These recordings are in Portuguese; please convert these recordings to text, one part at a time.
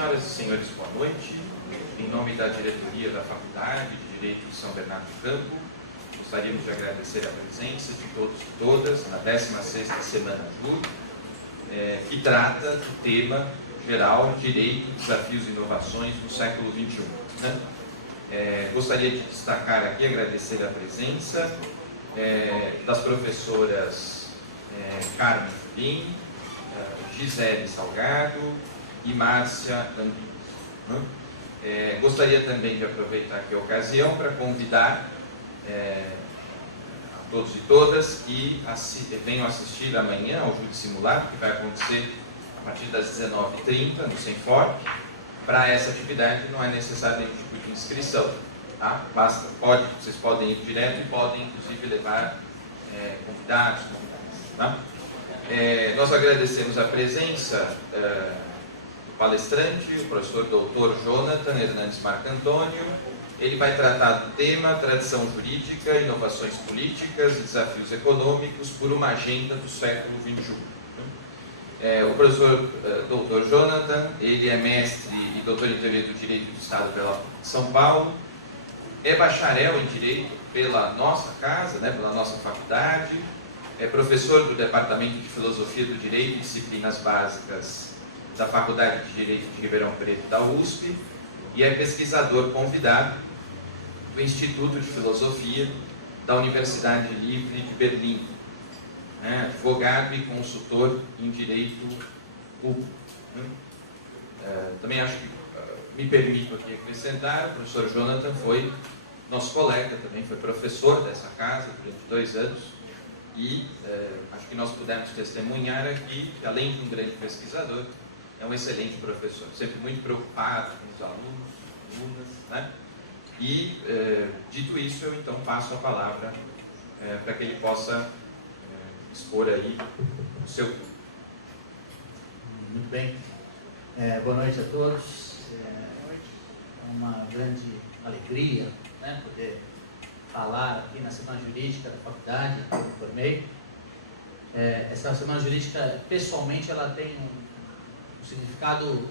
Senhoras e senhores, boa noite. Em nome da diretoria da Faculdade de Direito de São Bernardo do Campo, gostaríamos de agradecer a presença de todos e todas na 16ª Semana JUD, que trata do tema geral Direito, Desafios e Inovações no século XXI. Gostaria de destacar aqui, agradecer a presença das professoras Carmen Fulim, Gisele Salgado e Márcia Andrino. Gostaria também de aproveitar aqui a ocasião para convidar a todos e todas que venham assistir amanhã ao JUD Simulado, que vai acontecer a partir das 19h30 no Senforp. Para essa atividade não é necessário nenhum tipo de inscrição, tá? Vocês podem ir direto e podem inclusive levar convidados, tá? Nós agradecemos a presença do palestrante, o professor Dr. Jonathan Hernandes Marcantônio. Ele vai tratar do tema Tradição Jurídica, Inovações Políticas e Desafios Econômicos por uma Agenda do Século XXI. O professor Dr. Jonathan, ele é mestre e doutor em Teoria do Direito do Estado pela PUC de São Paulo, é bacharel em Direito pela nossa casa, pela nossa faculdade, é professor do Departamento de Filosofia do Direito e Disciplinas Básicas da Faculdade de Direito de Ribeirão Preto da USP e é pesquisador convidado do Instituto de Filosofia da Universidade Livre de Berlim, advogado e consultor em Direito Público. Também acho que me permito aqui acrescentar, o professor Jonathan foi nosso colega também, foi professor dessa casa durante 2 anos e acho que nós pudemos testemunhar aqui que, além de um grande pesquisador, é um excelente professor, sempre muito preocupado com os alunas, E, dito isso, eu então passo a palavra para que ele possa expor aí o seu turno. Muito bem. Boa noite a todos. É uma grande alegria poder falar aqui na Semana Jurídica da faculdade que eu me formei. Essa Semana Jurídica, pessoalmente, ela tem um significado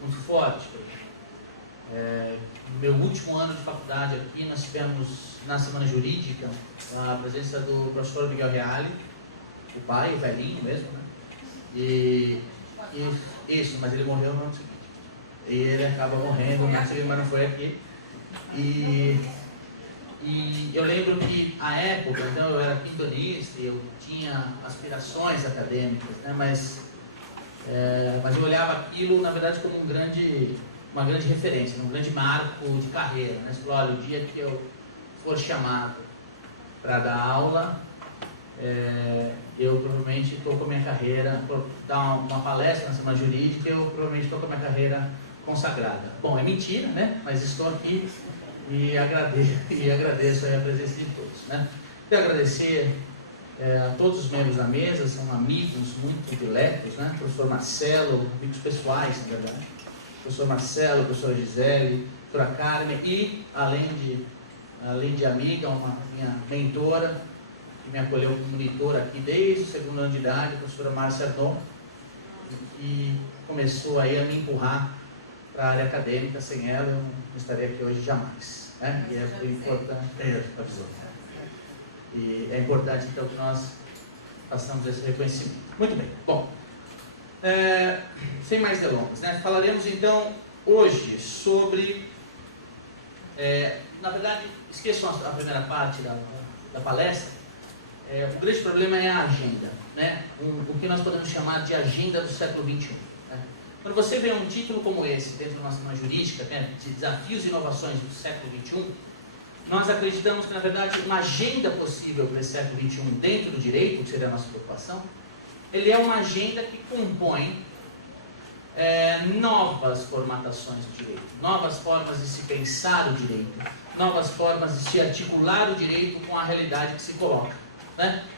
muito forte para mim. No meu último ano de faculdade aqui, nós tivemos na Semana Jurídica a presença do professor Miguel Reale, o pai, o velhinho mesmo, Isso, mas ele morreu no ano seguinte. E ele acaba morrendo no ano seguinte, mas não foi aqui. E eu lembro que, à época, então, eu era quintonista e eu tinha aspirações acadêmicas, mas eu olhava aquilo, na verdade, como uma grande referência, um grande marco de carreira. Você falou, olha, o dia que eu for chamado para dar aula, eu provavelmente estou com a minha carreira, por dar uma palestra na Semana Jurídica, eu provavelmente estou com a minha carreira consagrada. Bom, é mentira, mas estou aqui e agradeço a presença de todos. Quero agradecer a todos os membros da mesa, são amigos muito diletos, Professor Marcelo, amigos pessoais, na verdade. Professor Marcelo, professora Gisele, professora Carmen e, além de amiga, minha mentora, que me acolheu como monitora aqui desde o 2º ano de idade, a professora Márcia Ardon, e começou aí a me empurrar para a área acadêmica. Sem ela eu não estaria aqui hoje jamais. E é importante então que nós façamos esse reconhecimento. Muito bem. Bom, sem mais delongas, falaremos então hoje sobre, na verdade, esqueçam a primeira parte da palestra. O grande problema é a agenda, o que nós podemos chamar de agenda do século XXI. Quando você vê um título como esse dentro da nossa Semana Jurídica, de Desafios e Inovações do século XXI, nós acreditamos que, na verdade, uma agenda possível para esse século XXI dentro do direito, que seria a nossa preocupação, ele é uma agenda que compõe novas formatações do direito, novas formas de se pensar o direito, novas formas de se articular o direito com a realidade que se coloca.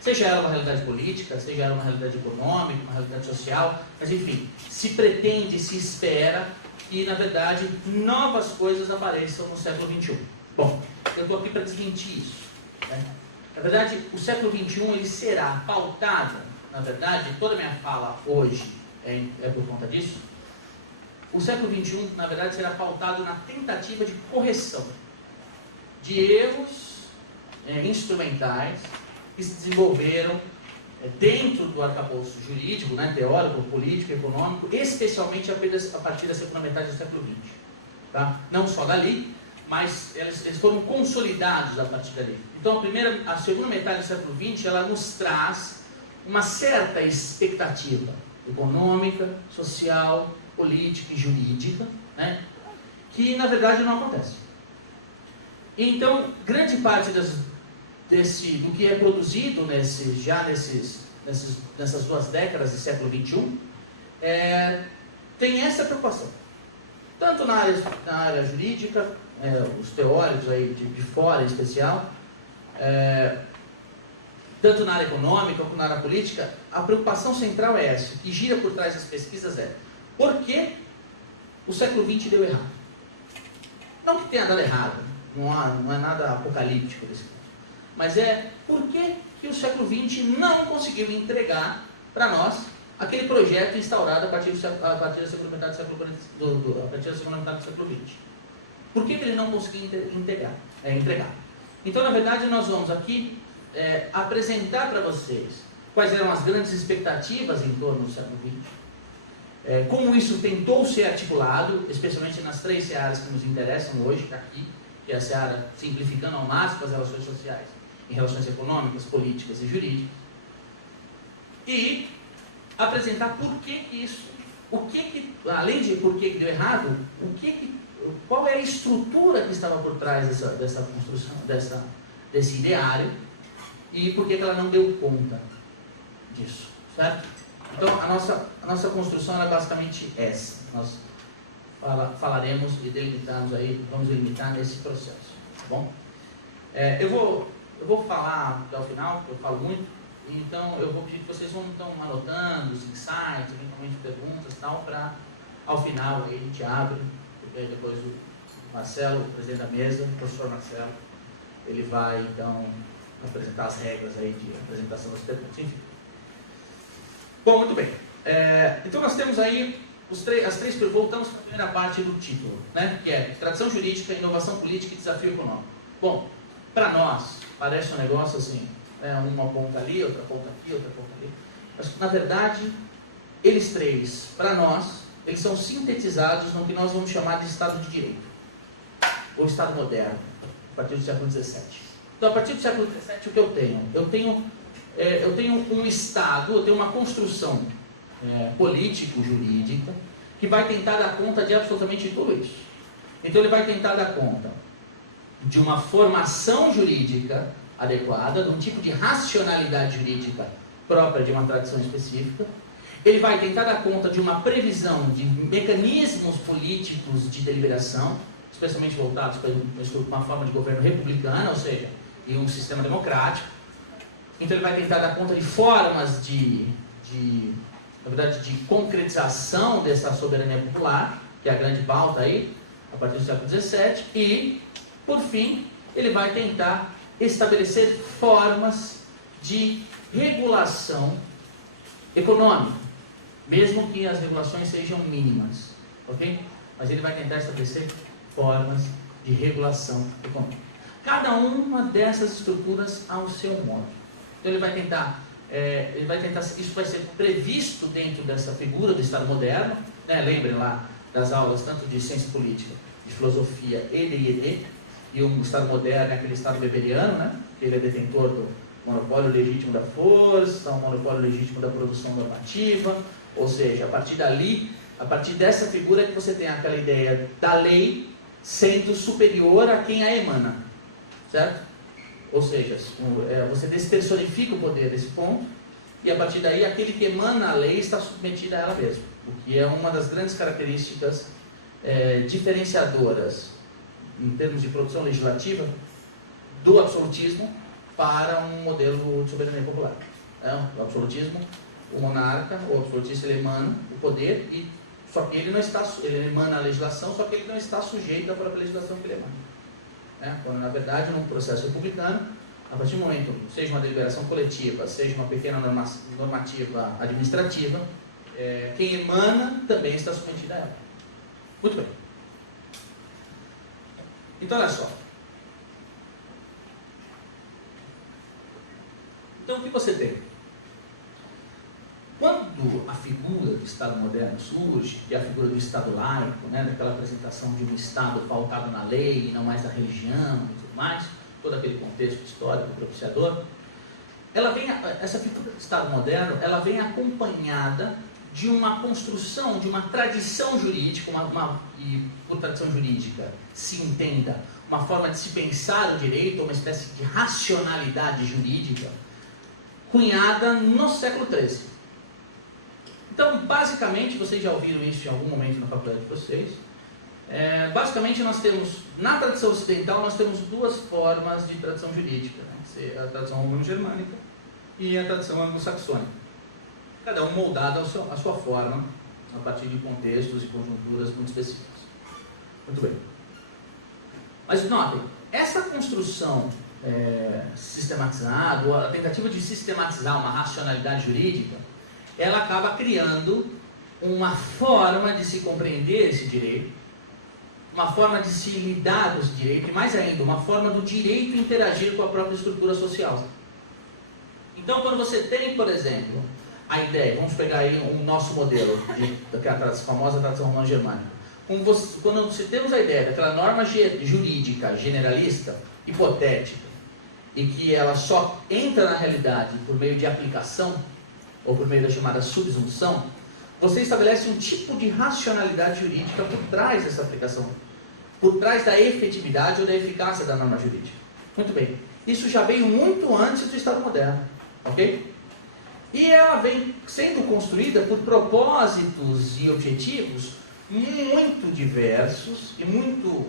Seja ela uma realidade política, seja ela uma realidade econômica, uma realidade social, mas enfim, se pretende, se espera que, na verdade, novas coisas apareçam no século XXI. Bom, eu estou aqui para desmentir isso. Na verdade, o século XXI ele será pautado, na verdade, toda a minha fala hoje é por conta disso, o século XXI, na verdade, será pautado na tentativa de correção de erros instrumentais que se desenvolveram dentro do arcabouço jurídico, né, teórico, político, econômico, especialmente a partir da segunda metade do século XX. Tá? Não só dali, mas eles foram consolidados a partir dali. Então a segunda metade do século XX, ela nos traz uma certa expectativa econômica, social, política e jurídica, né, que na verdade não acontece. Então, grande parte do que é produzido nessas 2 décadas do século XXI tem essa preocupação. Tanto na área jurídica, os teóricos aí de fora em especial, tanto na área econômica como na área política, a preocupação central é essa, que gira por trás das pesquisas por que o século XX deu errado? Não que tenha dado errado, não é nada apocalíptico desse ponto, mas por que o século XX não conseguiu entregar para nós aquele projeto instaurado a partir da segunda metade do século XX. Por que ele não conseguiu entregar? Então, na verdade, nós vamos aqui apresentar para vocês quais eram as grandes expectativas em torno do século XX, como isso tentou ser articulado, especialmente nas 3 searas que nos interessam hoje, aqui, que é a seara simplificando ao máximo as relações sociais em relações econômicas, políticas e jurídicas, e apresentar por que isso, além de por que deu errado, qual é a estrutura que estava por trás dessa construção, desse ideário, e por que ela não deu conta disso, certo? Então, a nossa construção é basicamente essa. Nós falaremos e delimitamos aí, vamos delimitar nesse processo, tá bom? Eu vou falar até o final, porque eu falo muito, então eu vou pedir que vocês vão então anotando os insights, eventualmente perguntas e tal, para ao final aí a gente abre, porque depois o Marcelo, o presidente da mesa, o professor Marcelo, ele vai então apresentar as regras aí de apresentação das perguntas, enfim. Bom, muito bem. Então nós temos aí voltamos para a primeira parte do título, né? Que é tradição jurídica, inovação política e desafio econômico. Bom, para nós parece um negócio assim, uma ponta ali, outra ponta aqui, outra ponta ali. Mas na verdade, eles 3, para nós, eles são sintetizados no que nós vamos chamar de Estado de Direito, ou Estado moderno, a partir do século XVII. Então, a partir do século XVII, o que eu tenho? Eu tenho um Estado, eu tenho uma construção político-jurídica que vai tentar dar conta de absolutamente tudo isso. Então, ele vai tentar dar conta de uma formação jurídica adequada, de um tipo de racionalidade jurídica própria de uma tradição específica. Ele vai tentar dar conta de uma previsão de mecanismos políticos de deliberação, especialmente voltados para uma forma de governo republicana, ou seja, em um sistema democrático. Então ele vai tentar dar conta de formas na verdade, de concretização dessa soberania popular, que é a grande pauta aí, a partir do século XVII, e, por fim, ele vai tentar estabelecer formas de regulação econômica, mesmo que as regulações sejam mínimas, ok? Mas ele vai tentar estabelecer formas de regulação econômica. Cada uma dessas estruturas ao seu modo. Então ele vai tentar, isso vai ser previsto dentro dessa figura do Estado moderno, né? Lembrem lá das aulas tanto de ciência política, de filosofia e de IED, e um Estado moderno é aquele Estado weberiano, né? Que ele é detentor do monopólio legítimo da força, um monopólio legítimo da produção normativa, ou seja, a partir dali, a partir dessa figura que você tem aquela ideia da lei sendo superior a quem a emana, certo? Ou seja, você despersonifica o poder desse ponto, e a partir daí aquele que emana a lei está submetido a ela mesma, o que é uma das grandes características diferenciadoras em termos de produção legislativa do absolutismo para um modelo de soberania popular. O absolutismo, o monarca, o absolutista, ele emana o poder, só que ele emana a legislação, só que ele não está sujeito à própria legislação que ele emana. Quando, na verdade, num processo republicano, a partir do momento, seja uma deliberação coletiva, seja uma pequena normativa administrativa, quem emana também está submetido a ela. Muito bem. Então, olha só. Então, o que você tem? Quando a figura do Estado moderno surge, que é a figura do Estado laico, né, daquela apresentação de um Estado pautado na lei e não mais na religião e tudo mais, todo aquele contexto histórico propiciador, essa figura do Estado moderno, ela vem acompanhada de uma construção, de uma tradição jurídica, e por tradição jurídica se entenda uma forma de se pensar o direito, uma espécie de racionalidade jurídica, cunhada no século XIII. Então, basicamente, vocês já ouviram isso em algum momento na faculdade de vocês. Basicamente, nós temos, na tradição ocidental, nós temos duas formas de tradição jurídica, né? A tradição romano-germânica e a tradição anglo-saxônica. Cada um moldado à sua forma, a partir de contextos e conjunturas muito específicos. Muito bem. Mas notem, essa construção sistematizada, ou a tentativa de sistematizar uma racionalidade jurídica, ela acaba criando uma forma de se compreender esse direito, uma forma de se lidar com esse direito, e mais ainda, uma forma do direito interagir com a própria estrutura social. Então, quando você tem, por exemplo, a ideia, vamos pegar aí o nosso modelo, daquela famosa tradição romano-germânica, quando você temos a ideia daquela norma jurídica generalista, hipotética, e que ela só entra na realidade por meio de aplicação, ou por meio da chamada subsunção, você estabelece um tipo de racionalidade jurídica por trás dessa aplicação, por trás da efetividade ou da eficácia da norma jurídica. Muito bem. Isso já veio muito antes do Estado moderno, ok? E ela vem sendo construída por propósitos e objetivos muito diversos e muito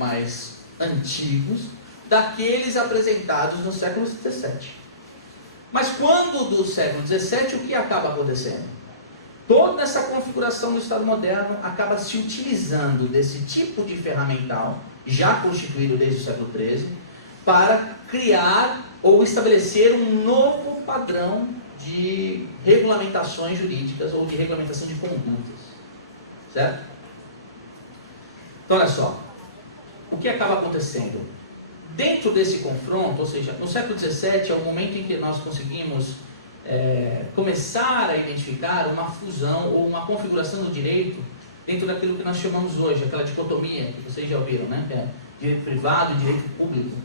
mais antigos daqueles apresentados no século XVII. Mas quando do século XVII, o que acaba acontecendo? Toda essa configuração do Estado moderno acaba se utilizando desse tipo de ferramental, já constituído desde o século XIII, para criar ou estabelecer um novo padrão de regulamentações jurídicas ou de regulamentação de condutas. Certo? Então, olha só. O que acaba acontecendo? Dentro desse confronto, ou seja, no século XVII é o momento em que nós conseguimos começar a identificar uma fusão ou uma configuração do direito dentro daquilo que nós chamamos hoje, aquela dicotomia que vocês já ouviram, né? Que é direito privado e direito público.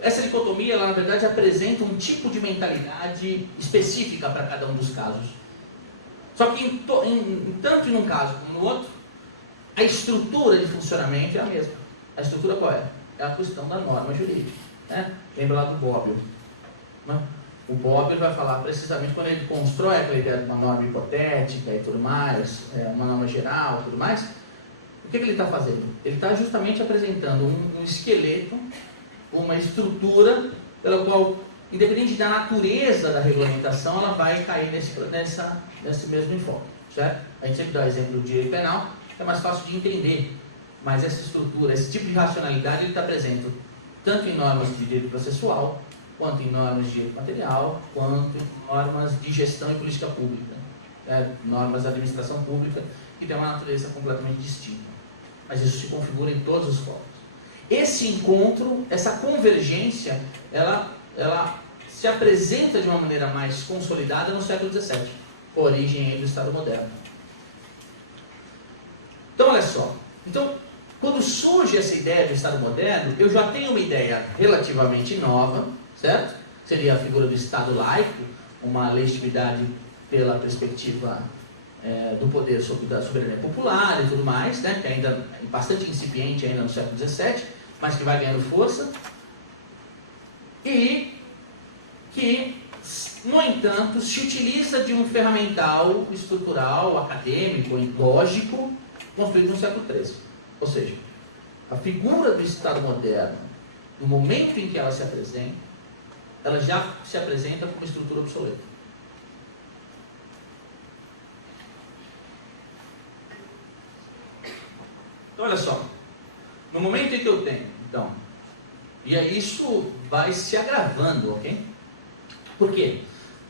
Essa dicotomia, ela na verdade apresenta um tipo de mentalidade específica para cada um dos casos. Só que tanto em um caso como no outro, a estrutura de funcionamento é a mesma. A estrutura qual é? É a questão da norma jurídica. Né? Lembra lá do Bobbio. Né? O Bobbio vai falar precisamente quando ele constrói aquela ideia de uma norma hipotética e tudo mais, uma norma geral e tudo mais, o que ele está fazendo? Ele está justamente apresentando um esqueleto, uma estrutura pela qual, independente da natureza da regulamentação, ela vai cair nesse mesmo enfoque. Certo? A gente sempre dá o exemplo do direito penal, que é mais fácil de entender. Mas essa estrutura, esse tipo de racionalidade, ele está presente tanto em normas de direito processual, quanto em normas de direito material, quanto em normas de gestão e política pública, normas da administração pública, que tem uma natureza completamente distinta. Mas isso se configura em todos os focos. Esse encontro, essa convergência, ela se apresenta de uma maneira mais consolidada no século XVII, com a origem do Estado moderno. Então, olha só. Então, quando surge essa ideia do Estado moderno, eu já tenho uma ideia relativamente nova, certo? Seria a figura do Estado laico, uma legitimidade pela perspectiva do poder da soberania popular e tudo mais, né? Que ainda é bastante incipiente ainda no século XVII, mas que vai ganhando força. E que, no entanto, se utiliza de um ferramental estrutural, acadêmico, lógico, construído no século XIII. Ou seja, a figura do Estado moderno, no momento em que ela se apresenta, ela já se apresenta como uma estrutura obsoleta. Então, olha só. No momento em que eu tenho, então, e aí isso vai se agravando, ok? Por quê?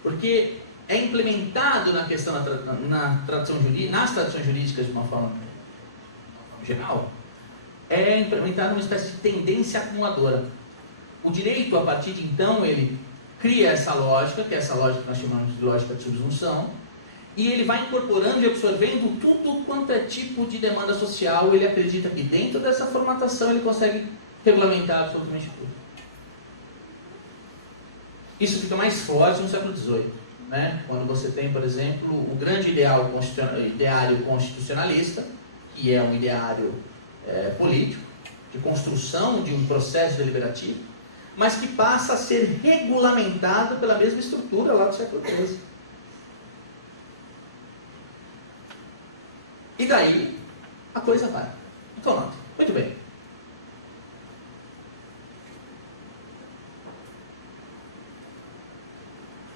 Porque é implementado na questão nas tradições jurídicas de uma forma geral, é implementar uma espécie de tendência acumuladora. O direito, a partir de então, ele cria essa lógica, que é essa lógica que nós chamamos de lógica de subsunção, e ele vai incorporando e absorvendo tudo quanto é tipo de demanda social. Ele acredita que dentro dessa formatação ele consegue regulamentar absolutamente tudo. Isso fica mais forte no século XVIII, né? Quando você tem, por exemplo, o grande ideário constitucionalista, que é um ideário político, de construção de um processo deliberativo, mas que passa a ser regulamentado pela mesma estrutura lá do século XIII. E daí a coisa vai. Então, note. Muito bem.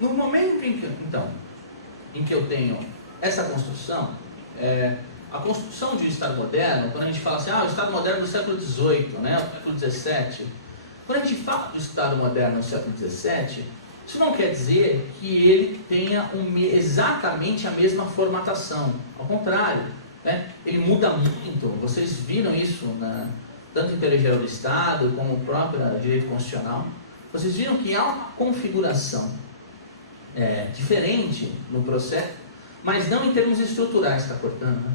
No momento em que eu tenho essa construção, a construção de um Estado moderno, quando a gente fala assim, o Estado moderno do século XVIII, né, do século XVII, quando a gente fala do Estado moderno no século XVII, isso não quer dizer que ele tenha exatamente a mesma formatação. Ao contrário, né, ele muda muito. Vocês viram isso tanto em teoria geral do Estado como no próprio direito constitucional. Vocês viram que há uma configuração diferente no processo, mas não em termos estruturais, está cortando, né?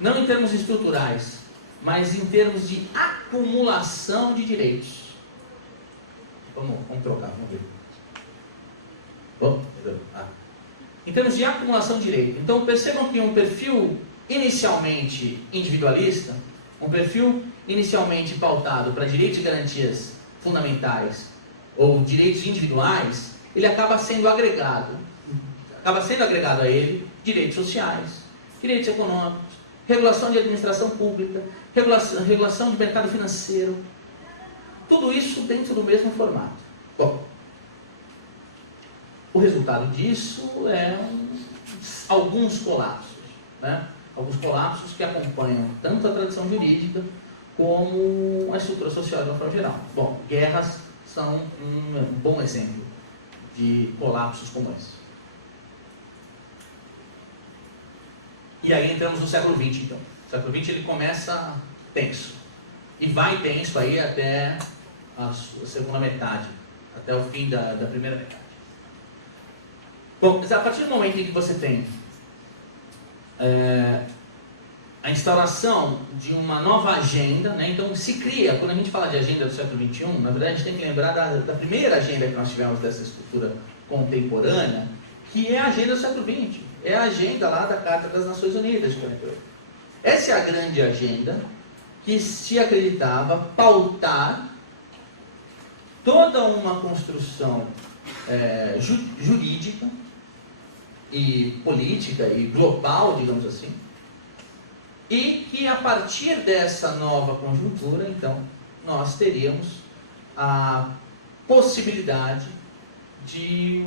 Não em termos estruturais, mas em termos de acumulação de direitos. Vamos trocar, vamos ver. Em termos de acumulação de direito. Então percebam que um perfil inicialmente individualista, um perfil inicialmente pautado para direitos e garantias fundamentais ou direitos individuais, ele acaba sendo agregado a ele direitos sociais, direitos econômicos, regulação de administração pública, regulação de mercado financeiro, tudo isso dentro do mesmo formato. Bom, o resultado disso é alguns colapsos, né? Alguns colapsos que acompanham tanto a tradição jurídica como a estrutura social de uma forma geral. Bom, guerras são um bom exemplo de colapsos como esse. E aí entramos no século XX, então. O século XX ele começa tenso. E vai tenso aí até a segunda metade, até o fim da primeira metade. Bom, a partir do momento em que você tem a instauração de uma nova agenda, né? Então se cria, quando a gente fala de agenda do século XXI, na verdade a gente tem que lembrar da primeira agenda que nós tivemos dessa estrutura contemporânea, que é a agenda do século XX, é a agenda lá da Carta das Nações Unidas de 48. Essa é a grande agenda que se acreditava pautar toda uma construção jurídica e política e global, digamos assim, e que a partir dessa nova conjuntura, então, nós teríamos a possibilidade de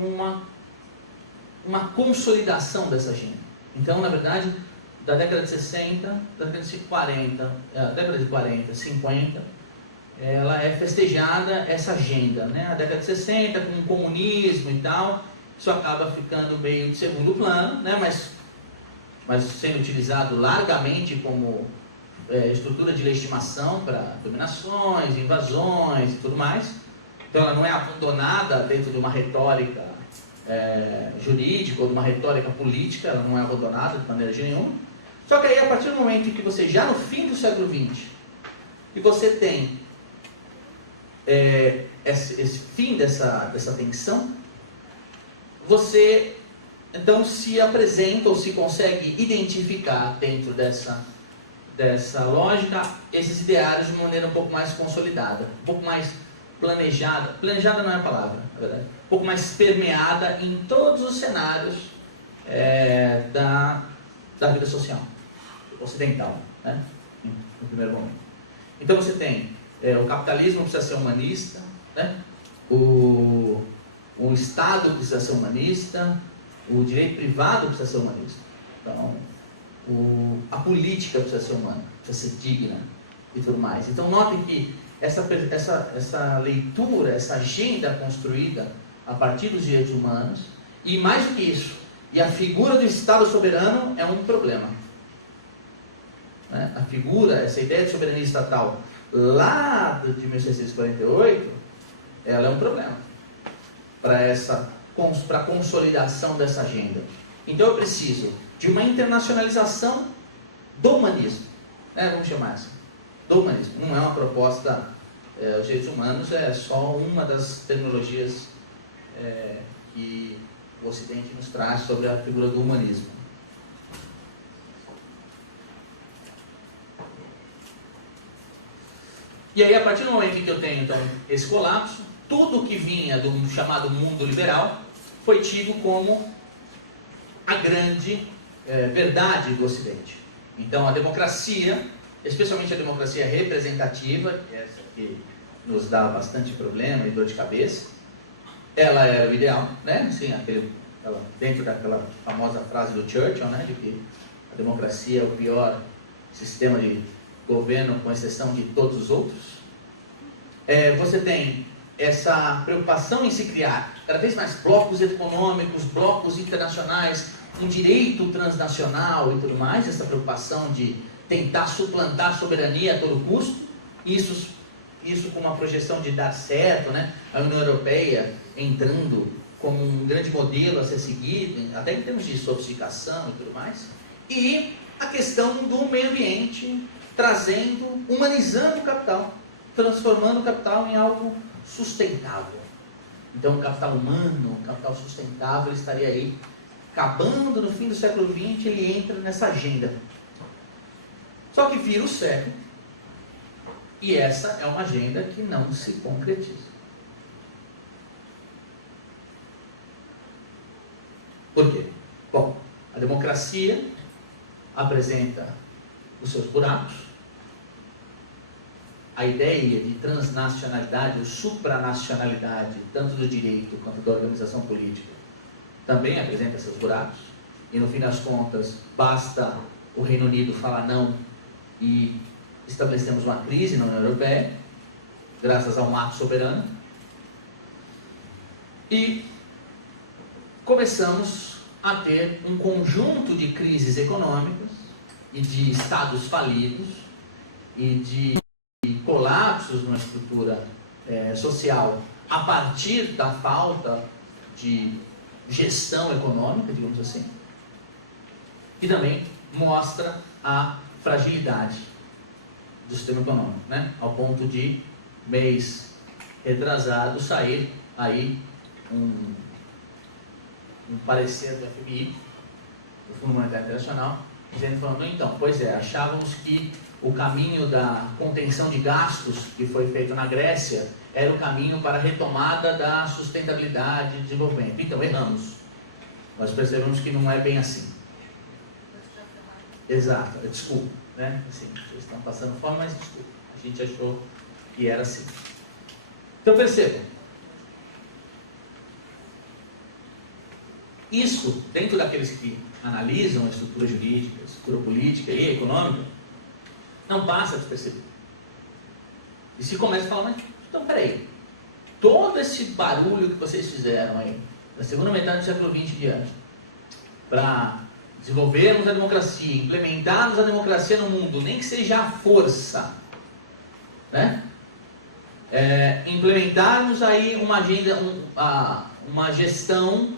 uma consolidação dessa agenda. Então, na verdade, da década de 60, da década de 40, década de 40, 50, ela é festejada essa agenda, né? A década de 60, com o comunismo e tal, isso acaba ficando meio de segundo plano, né? mas sendo utilizado largamente como estrutura de legitimação para dominações, invasões e tudo mais. Então ela não é abandonada dentro de uma retórica jurídica ou de uma retórica política, ela não é abandonada de maneira nenhuma. Só que aí, a partir do momento em que você, já no fim do século XX, que você tem esse fim dessa tensão, você então se apresenta ou se consegue identificar dentro dessa lógica esses ideários de uma maneira um pouco mais consolidada, um pouco mais planejada. Planejada não é a palavra, na verdade. Um pouco mais permeada em todos os cenários da vida social ocidental, né? No primeiro momento. Então você tem o capitalismo precisa ser humanista, né? O Estado precisa ser humanista, o direito privado precisa ser humanista, então a política precisa ser humana, precisa ser digna e tudo mais. Então notem que essa leitura, essa agenda construída a partir dos direitos humanos, e mais do que isso, e a figura do Estado soberano é um problema. né, a figura, essa ideia de soberania estatal lá de 1648, ela é um problema para a consolidação dessa agenda. Então eu preciso de uma internacionalização do humanismo, né, vamos chamar assim, do humanismo. Não é uma proposta, os direitos humanos é só uma das terminologias que o Ocidente nos traz sobre a figura do humanismo. E aí, a partir do momento em que eu tenho então esse colapso, tudo que vinha do chamado mundo liberal foi tido como a grande verdade do Ocidente. Então, a democracia, especialmente a democracia representativa, essa que nos dá bastante problema e dor de cabeça, ela era o ideal, né? Assim, dentro daquela famosa frase do Churchill, né, de que a democracia é o pior sistema de governo, com exceção de todos os outros. Você tem essa preocupação em se criar cada vez mais blocos econômicos, blocos internacionais, um direito transnacional e tudo mais, essa preocupação de tentar suplantar a soberania a todo custo, isso com uma projeção de dar certo, né? A União Europeia entrando como um grande modelo a ser seguido, até em termos de sofisticação e tudo mais, e a questão do meio ambiente, humanizando o capital, transformando o capital em algo sustentável. Então o capital humano, o capital sustentável estaria aí, acabando no fim do século XX, ele entra nessa agenda. Só que vira o século, e essa é uma agenda que não se concretiza. Por quê? Bom, a democracia apresenta os seus buracos, a ideia de transnacionalidade ou supranacionalidade, tanto do direito quanto da organização política, também apresenta seus buracos, e no fim das contas, basta o Reino Unido falar não e estabelecemos uma crise na União Europeia, graças a um ato soberano, e começamos a ter um conjunto de crises econômicas e de estados falidos e de colapsos numa estrutura social a partir da falta de gestão econômica, digamos assim, e também mostra a fragilidade do sistema econômico, né? Ao ponto de, mês retrasado, sair aí um parecer do FMI, do Fundo Monetário Internacional, falando, então, pois é, achávamos que o caminho da contenção de gastos que foi feito na Grécia era o caminho para a retomada da sustentabilidade e desenvolvimento. Então, erramos. Nós percebemos que não é bem assim. Exato, desculpa, né? Assim, vocês estão passando fome, mas desculpa. A gente achou que era assim. Então, percebam. Isso, dentro daqueles que analisam a estrutura jurídica, a estrutura política e econômica, não passa despercebido. E se começa a falar, mas então peraí, todo esse barulho que vocês fizeram aí, na segunda metade do século XX diante, para desenvolvermos a democracia, implementarmos a democracia no mundo, nem que seja a força, né? Implementarmos aí uma agenda, uma gestão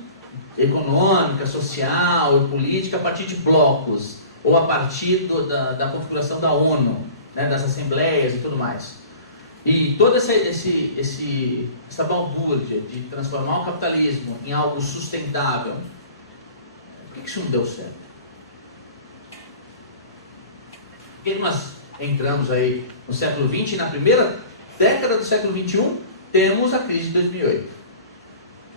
econômica, social e política a partir de blocos, ou a partir da configuração da ONU, né, das assembleias e tudo mais. E toda essa balbúrdia de transformar o capitalismo em algo sustentável, por que isso não deu certo? Porque nós entramos aí no século XX e na primeira década do século XXI temos a crise de 2008.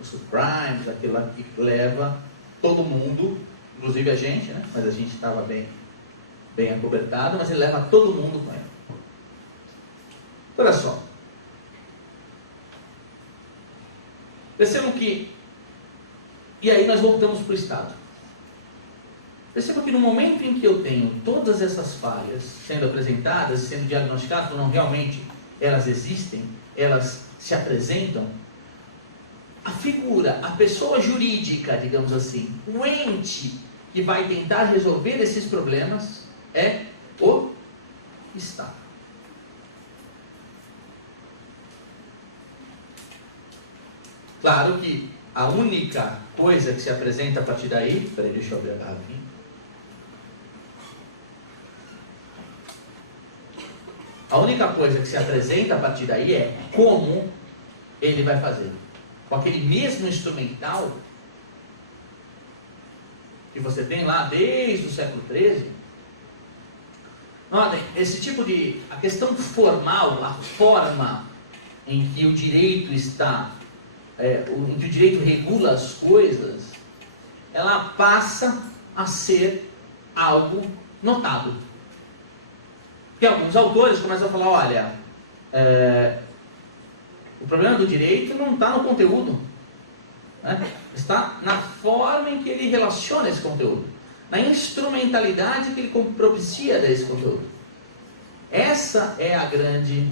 Os subprimes, aquilo lá que leva todo mundo, inclusive a gente, né? Mas a gente estava bem acobertado, mas ele leva todo mundo com ele. Olha só. Percebam que... E aí nós voltamos para o Estado. Percebam que no momento em que eu tenho todas essas falhas sendo apresentadas, sendo diagnosticadas, não, realmente elas existem, elas se apresentam, a figura, a pessoa jurídica, digamos assim, o ente que vai tentar resolver esses problemas é o Estado. Claro que a única coisa que se apresenta a partir daí... Peraí, deixa eu abrir a garrafinha. A única coisa que se apresenta a partir daí é como ele vai fazer. Com aquele mesmo instrumental que você tem lá desde o século XIII. Notem, esse tipo de... A questão formal, a forma em que o direito está... em que o direito regula as coisas, ela passa a ser algo notado. Porque alguns autores começam a falar, olha, o problema do direito não está no conteúdo, né? Está na forma em que ele relaciona esse conteúdo, na instrumentalidade que ele propicia desse conteúdo. Essa é a grande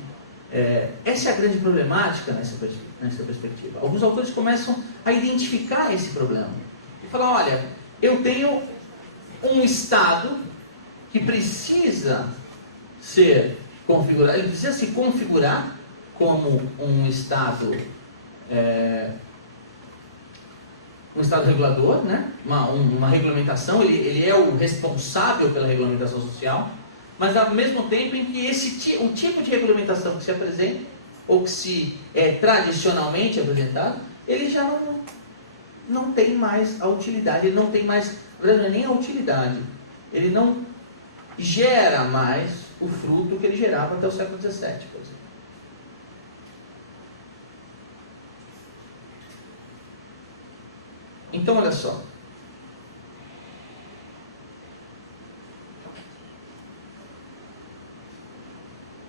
problemática nessa perspectiva. Alguns autores começam a identificar esse problema e falar, olha, eu tenho um Estado que precisa ser configurado, ele precisa se configurar como um Estado regulador, né? uma regulamentação, ele é o responsável pela regulamentação social, mas ao mesmo tempo em que o tipo de regulamentação que se apresenta, ou que se é tradicionalmente apresentado, ele já não tem mais a utilidade, ele não tem mais, não é nem a utilidade, ele não gera mais o fruto que ele gerava até o século XVII, por exemplo. Então, olha só.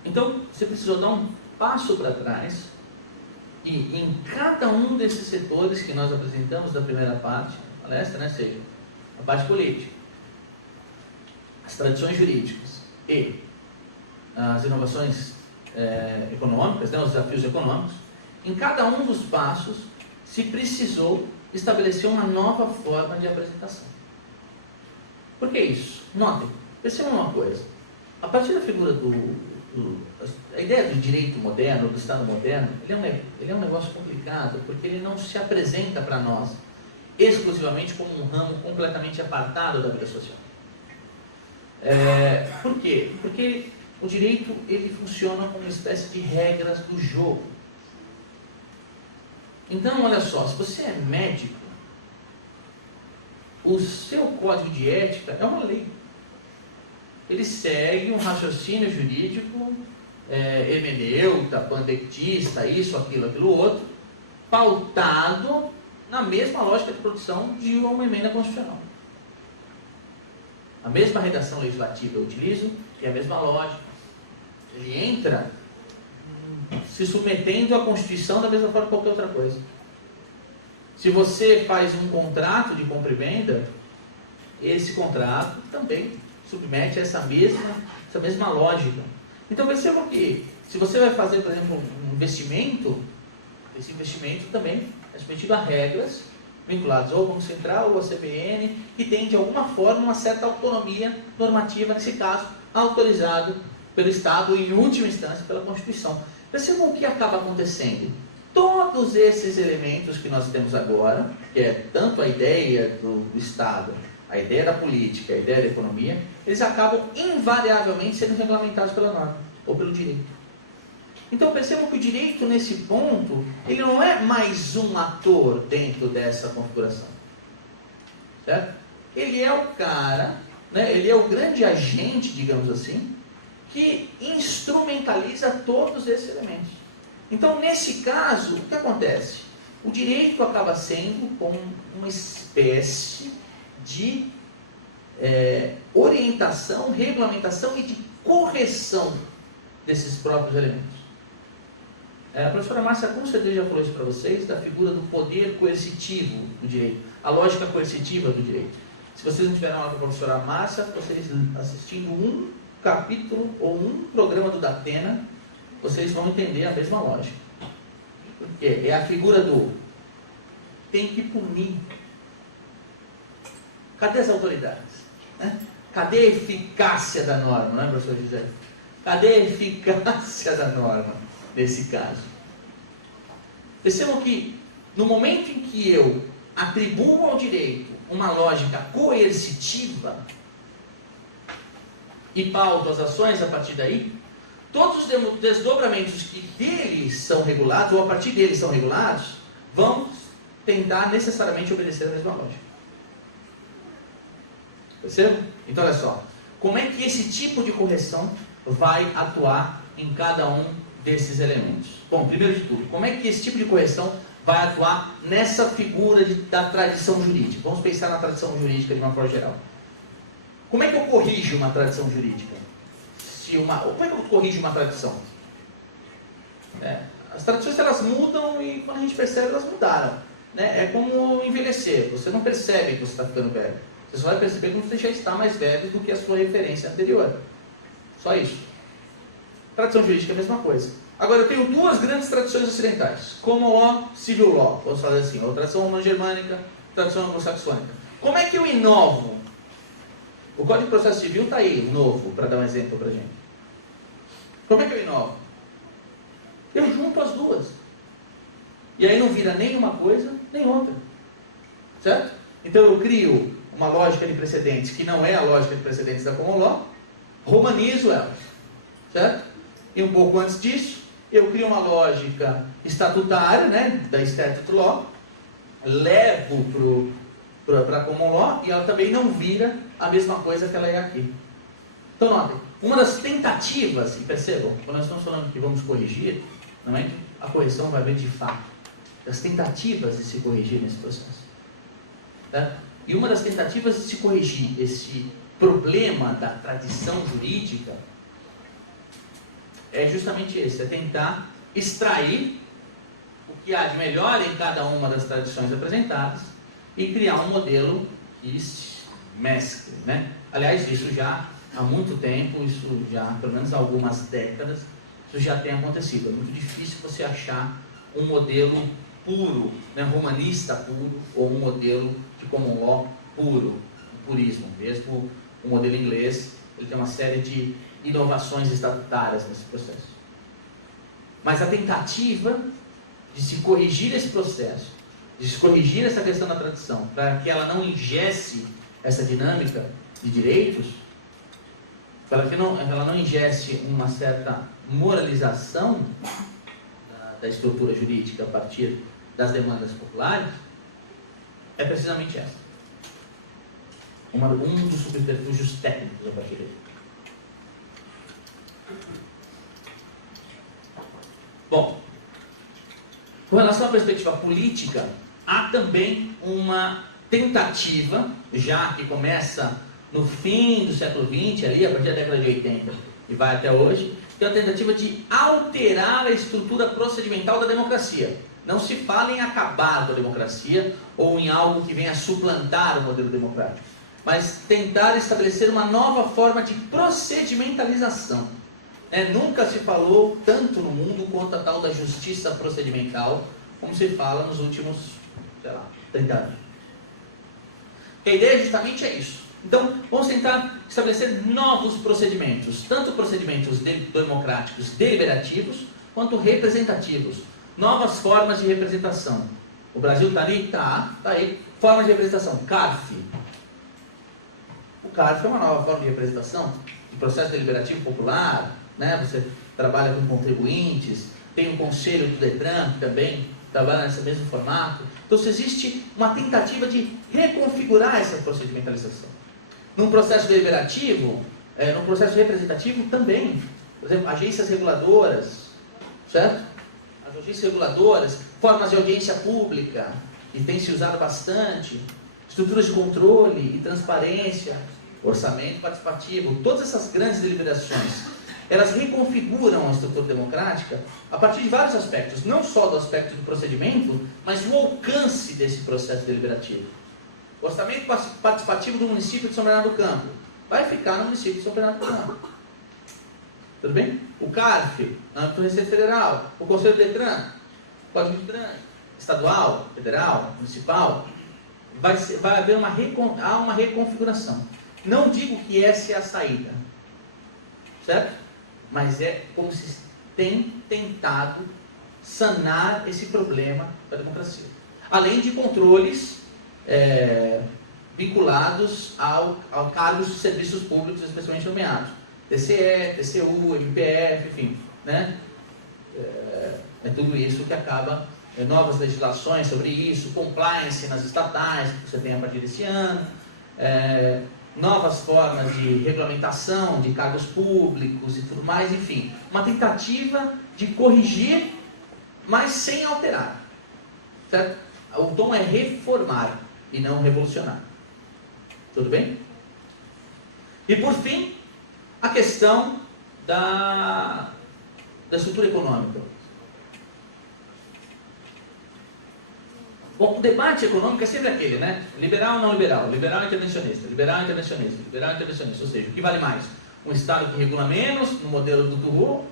Então, você precisou dar um passo para trás e em cada um desses setores que nós apresentamos da primeira parte, da palestra, né, seja a parte política, as tradições jurídicas e as inovações econômicas, né, os desafios econômicos, em cada um dos passos se precisou estabelecer uma nova forma de apresentação. Por que isso? Notem, percebam uma coisa. A partir da figura a ideia do direito moderno, do Estado moderno, ele é um negócio complicado, porque ele não se apresenta para nós exclusivamente como um ramo completamente apartado da vida social. Por quê? Porque o direito ele funciona como uma espécie de regras do jogo. Então, olha só, se você é médico, o seu código de ética é uma lei. Ele segue um raciocínio jurídico, hemeneuta, pandectista, isso, aquilo outro, pautado na mesma lógica de produção de uma emenda constitucional. A mesma redação legislativa eu utilizo e a mesma lógica. Ele entra se submetendo à Constituição da mesma forma que qualquer outra coisa. Se você faz um contrato de compra e venda, esse contrato também submete a essa mesma lógica. Então percebam que se você vai fazer, por exemplo, um investimento, esse investimento também é submetido a regras vinculadas ou ao Banco Central ou à CBN, que tem de alguma forma uma certa autonomia normativa, nesse caso, autorizado pelo Estado e, em última instância, pela Constituição. Percebam o que acaba acontecendo. Todos esses elementos que nós temos agora, que é tanto a ideia do Estado, a ideia da política, a ideia da economia, eles acabam invariavelmente sendo regulamentados pela norma ou pelo direito. Então percebam que o direito nesse ponto, ele não é mais um ator dentro dessa configuração. Certo? Ele é o cara, né, ele é o grande agente, digamos assim, que instrumentaliza todos esses elementos. Então, nesse caso, o que acontece? O direito acaba sendo como uma espécie de orientação, regulamentação e de correção desses próprios elementos. A professora Márcia com certeza já falou isso para vocês, da figura do poder coercitivo do direito, a lógica coercitiva do direito. Se vocês não tiveram aula com a professora Márcia, vocês assistindo um capítulo ou um programa do Datena, vocês vão entender a mesma lógica. Porque é a figura do tem que punir. Cadê as autoridades? Né? Cadê a eficácia da norma, não é, professor José? Cadê a eficácia da norma nesse caso? Percebam que no momento em que eu atribuo ao direito uma lógica coercitiva e pauto as ações a partir daí, todos os desdobramentos que deles são regulados, ou a partir deles são regulados, vão tentar necessariamente obedecer a mesma lógica. Percebam? Então olha só, como é que esse tipo de correção vai atuar em cada um desses elementos? Bom, primeiro de tudo, como é que esse tipo de correção vai atuar nessa figura da tradição jurídica? Vamos pensar na tradição jurídica de uma forma geral. Como é que eu corrijo uma tradição jurídica? Como é que eu corrijo uma tradição? As tradições elas mudam e quando a gente percebe elas mudaram. É como envelhecer. Você não percebe que você está ficando velho. Você só vai perceber quando você já está mais velho do que a sua referência anterior. Só isso. Tradição jurídica é a mesma coisa. Agora eu tenho duas grandes tradições ocidentais. Common law, civil law. Vamos falar assim. Ou tradição romano-germânica, tradição anglo-saxônica. Como é que eu inovo? O Código de Processo Civil está aí, novo, para dar um exemplo para a gente. Como é que eu inovo? Eu junto as duas. E aí não vira nem uma coisa, nem outra. Certo? Então eu crio uma lógica de precedentes que não é a lógica de precedentes da Common Law, romanizo ela. Certo? E um pouco antes disso, eu crio uma lógica estatutária, da Statute Law, levo para a Common Law e ela também não vira a mesma coisa que ela é aqui. Então notem, uma das tentativas, e percebam, quando nós estamos falando que vamos corrigir, não é que a correção vai vir de fato, das tentativas de se corrigir nesse processo. Tá? E uma das tentativas de se corrigir esse problema da tradição jurídica é justamente esse, é tentar extrair o que há de melhor em cada uma das tradições apresentadas e criar um modelo que mescle, Aliás, isso já há muito tempo, isso já, pelo menos há algumas décadas, isso já tem acontecido. É muito difícil você achar um modelo puro, romanista puro, ou um modelo de common law puro, um purismo. Mesmo o modelo inglês, ele tem uma série de inovações estatutárias nesse processo. Mas a tentativa de se corrigir esse processo, de se corrigir essa questão da tradição, para que ela não ingesse essa dinâmica de direitos, para que ela não ingesse uma certa moralização da estrutura jurídica a partir das demandas populares, é precisamente essa. Um dos subterfúgios técnicos a partir daí. Bom, com relação à perspectiva política, há também uma tentativa, já que começa no fim do século XX, ali, a partir da década de 80 e vai até hoje, que é a tentativa de alterar a estrutura procedimental da democracia. Não se fala em acabar com a democracia ou em algo que venha suplantar o modelo democrático, mas tentar estabelecer uma nova forma de procedimentalização. Nunca se falou tanto no mundo quanto a tal da justiça procedimental, como se fala nos últimos, 30 anos. A ideia justamente é isso. Então, vamos tentar estabelecer novos procedimentos, tanto procedimentos democráticos deliberativos, quanto representativos. Novas formas de representação. O Brasil está ali? Está aí. Forma de representação. CARF. O CARF é uma nova forma de representação. O processo deliberativo popular, você trabalha com contribuintes, tem o conselho do Detran, que também trabalha nesse mesmo formato. Então, existe uma tentativa de reconfigurar essa procedimentalização. Num processo deliberativo, num processo representativo também. Por exemplo, agências reguladoras, certo? As agências reguladoras, formas de audiência pública, que tem se usado bastante, estruturas de controle e transparência, orçamento participativo, todas essas grandes deliberações, elas reconfiguram a estrutura democrática a partir de vários aspectos, não só do aspecto do procedimento, mas do alcance desse processo deliberativo. O orçamento participativo do município de São Bernardo do Campo vai ficar no município de São Bernardo do Campo. Tudo bem? O CARF, âmbito do Receita Federal, o Conselho do Detran, Código de Trânsito, estadual, federal, municipal, vai haver uma reconfiguração. Não digo que essa é a saída, certo? mas é como se tem tentado sanar esse problema da democracia. Além de controles vinculados ao cargos de serviços públicos, especialmente nomeados. TCE, TCU, MPF, enfim. Né? É tudo isso que acaba, novas legislações sobre isso, compliance nas estatais, que você tem a partir desse ano, novas formas de regulamentação de cargos públicos e tudo mais, enfim. Uma tentativa de corrigir, mas sem alterar. Certo? O tom é reformar e não revolucionar. Tudo bem? E por fim, a questão da estrutura econômica. Bom, o debate econômico é sempre aquele, né? Liberal ou não liberal, liberal intervencionista, liberal intervencionista, liberal intervencionista. Ou seja, o que vale mais? Um Estado que regula menos, no modelo do Turro,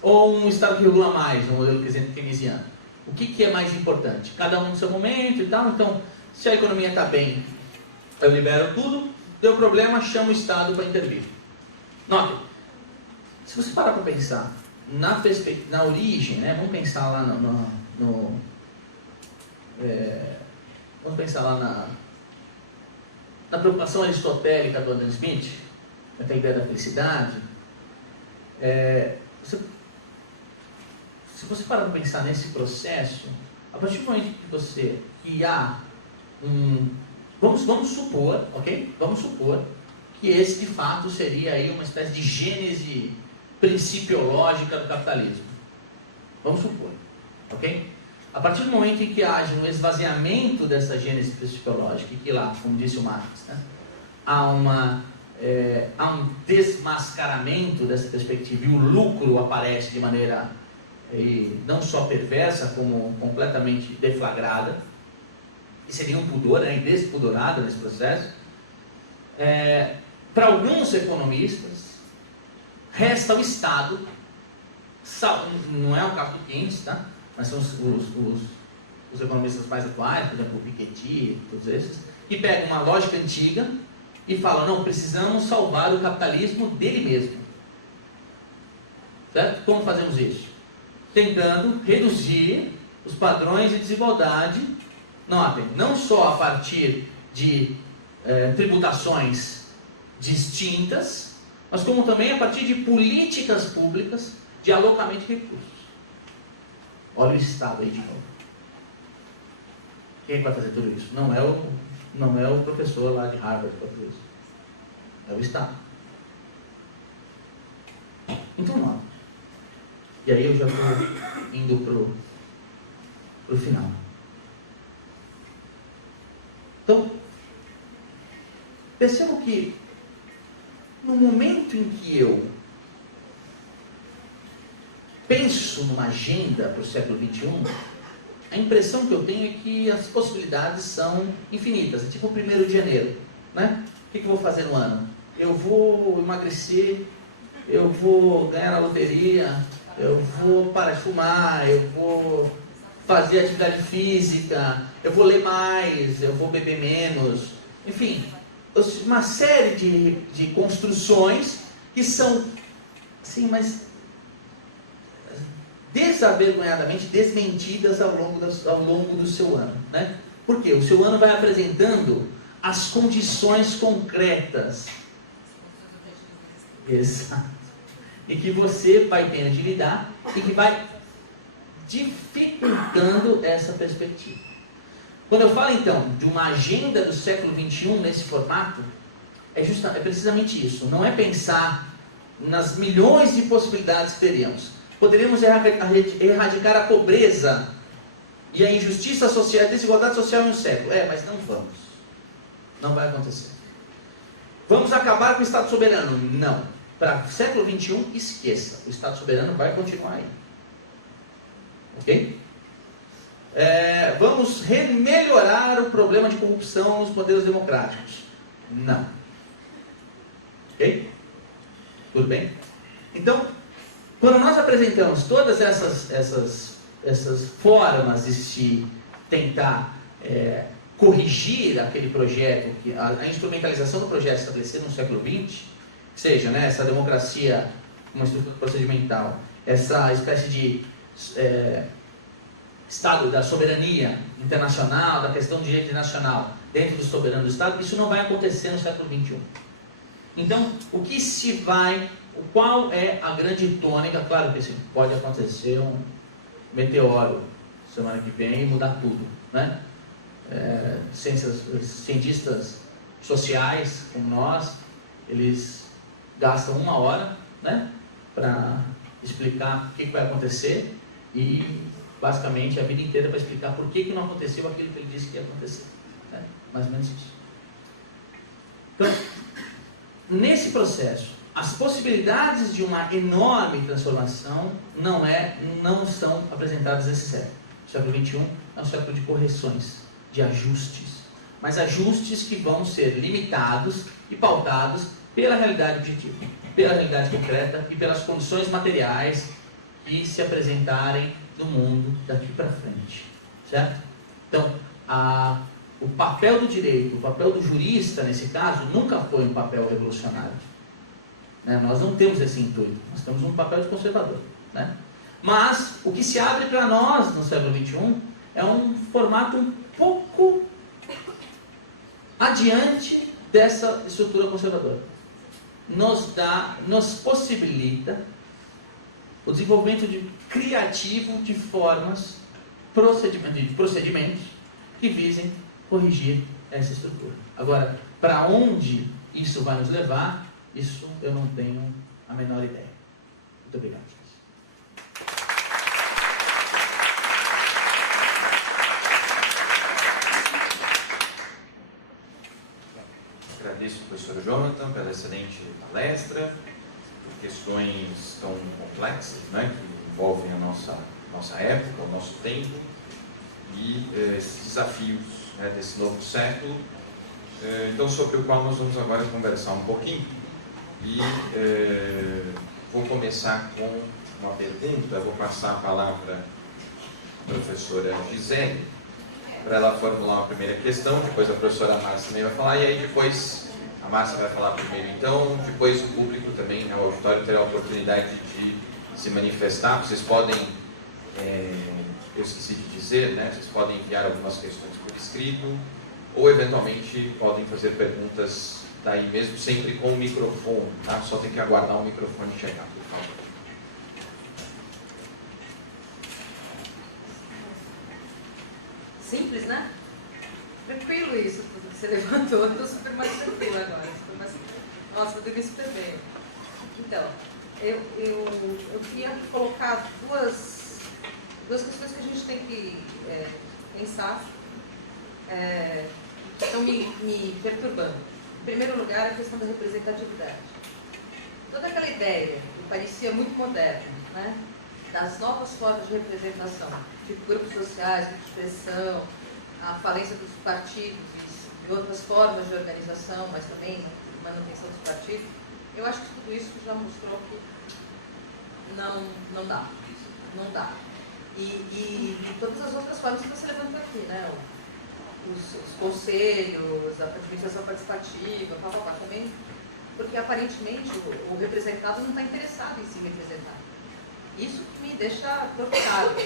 ou um Estado que regula mais, no modelo keynesiano? O que é mais importante? Cada um no seu momento e tal. Então, se a economia está bem, eu libero tudo. Deu problema, chamo o Estado para intervir. Note, se você parar para pensar na origem, né? Vamos pensar lá vamos pensar lá na preocupação aristotélica do Adam Smith, a ideia da felicidade. Se você parar para pensar nesse processo, a partir do momento que você há vamos supor, ok? Vamos supor que esse de fato seria aí uma espécie de gênese principiológica do capitalismo. Vamos supor, ok? A partir do momento em que haja um esvaziamento dessa gênese principiológica, e que lá, como disse o Marx, né, há um desmascaramento dessa perspectiva, e o lucro aparece de maneira não só perversa, como completamente deflagrada, e seria um pudor, né, despudorada nesse processo. Para alguns economistas, resta o Estado, não é o caso do Keynes, tá? Mas são os economistas mais atuais, por exemplo, o Piketty, todos esses, que pegam uma lógica antiga e falam, não, precisamos salvar o capitalismo dele mesmo. Certo? Como fazemos isso? Tentando reduzir os padrões de desigualdade, notem, não só a partir de tributações distintas, mas como também a partir de políticas públicas de alocamento de recursos. Olha o Estado aí de novo. Quem vai fazer tudo isso? Não é o professor lá de Harvard que vai fazer isso. É o Estado. Então, não. E aí eu já estou indo para o final. Então, percebo que no momento em que eu penso numa agenda para o século XXI, a impressão que eu tenho é que as possibilidades são infinitas. É tipo o 1º de janeiro, né? O que eu vou fazer no ano? Eu vou emagrecer, eu vou ganhar na loteria, eu vou parar de fumar, eu vou fazer atividade física, eu vou ler mais, eu vou beber menos. Enfim, uma série de construções que são, assim, mas desavergonhadamente desmentidas ao longo do seu ano, né? Por quê? O seu ano vai apresentando as condições concretas. Exato. E que você vai tendo de lidar e que vai dificultando essa perspectiva. Quando eu falo então de uma agenda do século XXI nesse formato, é precisamente isso. Não é pensar nas milhões de possibilidades que teríamos. Poderíamos erradicar a pobreza e a injustiça social, a desigualdade social em um século. Mas não vamos. Não vai acontecer. Vamos acabar com o Estado soberano? Não. Para o século XXI, esqueça. O Estado soberano vai continuar aí. Ok? Vamos melhorar o problema de corrupção nos modelos democráticos? Não. Ok? Tudo bem? Então, quando nós apresentamos todas essas formas de se tentar corrigir aquele projeto, a instrumentalização do projeto estabelecido no século XX, seja, né, essa democracia uma estrutura procedimental, essa espécie de Estado da soberania internacional, da questão de direito internacional dentro do soberano do Estado, isso não vai acontecer no século XXI. Então, o que se vai, qual é a grande tônica? Claro que assim, pode acontecer um meteoro semana que vem e mudar tudo, né? Cientistas sociais como nós, eles gastam 1 hora, né, para explicar o que vai acontecer e basicamente a vida inteira para explicar por que não aconteceu aquilo que ele disse que ia acontecer, né? Mais ou menos isso. Então, nesse processo, as possibilidades de uma enorme transformação não são apresentadas nesse século. O século XXI é um século de correções, de ajustes, mas ajustes que vão ser limitados e pautados pela realidade objetiva, pela realidade concreta e pelas condições materiais que se apresentarem no mundo daqui para frente, certo? Então, o papel do direito, o papel do jurista nesse caso, nunca foi um papel revolucionário, né? Nós não temos esse intuito, nós temos um papel de conservador, né? Mas o que se abre para nós no século XXI é um formato um pouco adiante dessa estrutura conservadora. Nos possibilita o desenvolvimento criativo de formas, de procedimentos que visem corrigir essa estrutura. Agora, para onde isso vai nos levar, isso eu não tenho a menor ideia. Muito obrigado. Agradeço ao professor Jonathan pela excelente palestra, por questões tão complexas, né, que envolvem a nossa época, o nosso tempo e esses desafios, né, desse novo século, então sobre o qual nós vamos agora conversar um pouquinho. E vou começar com uma pergunta, vou passar a palavra à professora Gisele, para ela formular uma primeira questão, depois a professora Márcia também vai falar, e aí depois a Márcia vai falar primeiro, então, depois o público também, o auditório terá a oportunidade de se manifestar. Vocês podem, eu esqueci de dizer, né, vocês podem enviar algumas questões por escrito, ou eventualmente podem fazer perguntas daí mesmo, sempre com o microfone, tá? Só tem que aguardar o microfone chegar, por favor. Simples, né? Tranquilo isso, tudo que você levantou. Eu estou super mais tranquila agora. Nossa, eu dormi super bem. Então, eu queria colocar duas questões que a gente tem que pensar, que estão me perturbando. Em primeiro lugar, a questão da representatividade. Toda aquela ideia que parecia muito moderna, né, das novas formas de representação, tipo grupos sociais, de expressão, a falência dos partidos e outras formas de organização, mas também manutenção dos partidos, eu acho que tudo isso já mostrou que não dá. Não dá. E todas as outras formas que você levantou aqui, né? Os conselhos, a administração participativa, também, porque aparentemente o representado não está interessado em se representar. Isso me deixa preocupado.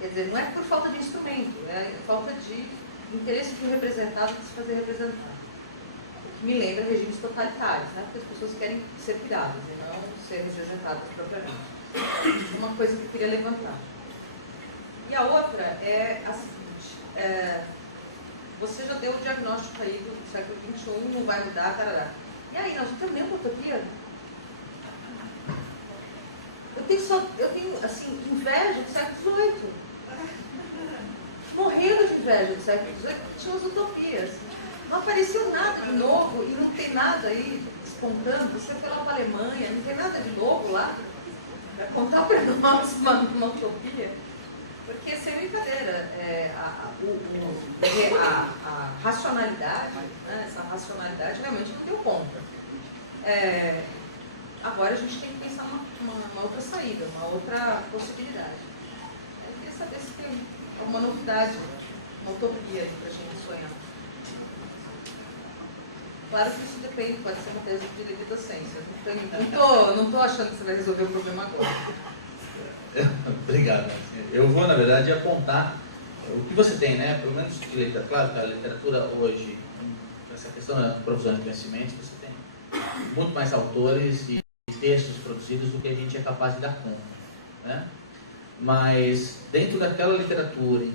Quer dizer, não é por falta de instrumento, é falta de interesse do representado de se fazer representar. O que me lembra regimes totalitários, né? Porque as pessoas querem ser cuidadas e não ser representadas propriamente. Isso é uma coisa que eu queria levantar. E a outra é a seguinte, você já deu o diagnóstico aí do século XXI, não vai mudar, tarará. E aí, nós não temos nenhuma utopia? Eu tenho assim, inveja do século XVIII. Morrendo de inveja do século XVIII, porque tinha as utopias. Não apareceu nada de novo e não tem nada aí espontâneo. Você foi lá para a Alemanha, não tem nada de novo lá para contar para nós uma utopia. Porque, sem brincadeira, a racionalidade, né, essa racionalidade realmente não deu conta. Agora a gente tem que pensar uma outra saída, uma outra possibilidade. Eu queria saber se tem alguma novidade, uma utopia aí para a gente sonhar. Claro que isso depende, pode ser uma tese de devida ciência. Não tô achando que você vai resolver o problema agora. Obrigado. Eu vou, na verdade, apontar o que você tem, né? Pelo menos de literatura, claro que a literatura hoje, essa questão da provisão de conhecimentos, você tem muito mais autores e textos produzidos do que a gente é capaz de dar conta, né? Mas dentro daquela literatura em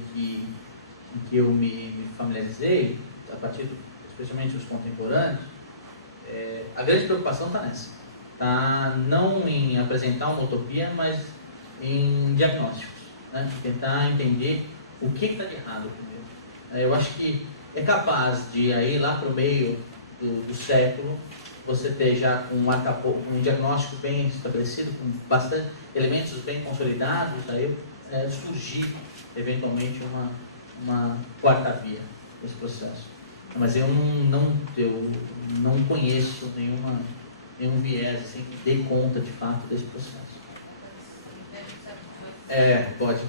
que eu me familiarizei, a partir especialmente dos contemporâneos, a grande preocupação está nessa. Está não em apresentar uma utopia, mas em diagnósticos, né? Tentar entender o que está de errado primeiro. Eu acho que é capaz de aí lá para o meio do século você ter já um diagnóstico bem estabelecido, com bastante elementos bem consolidados, aí surgir eventualmente uma quarta via desse processo. Mas eu não conheço nenhum viés assim, que dê conta de fato desse processo.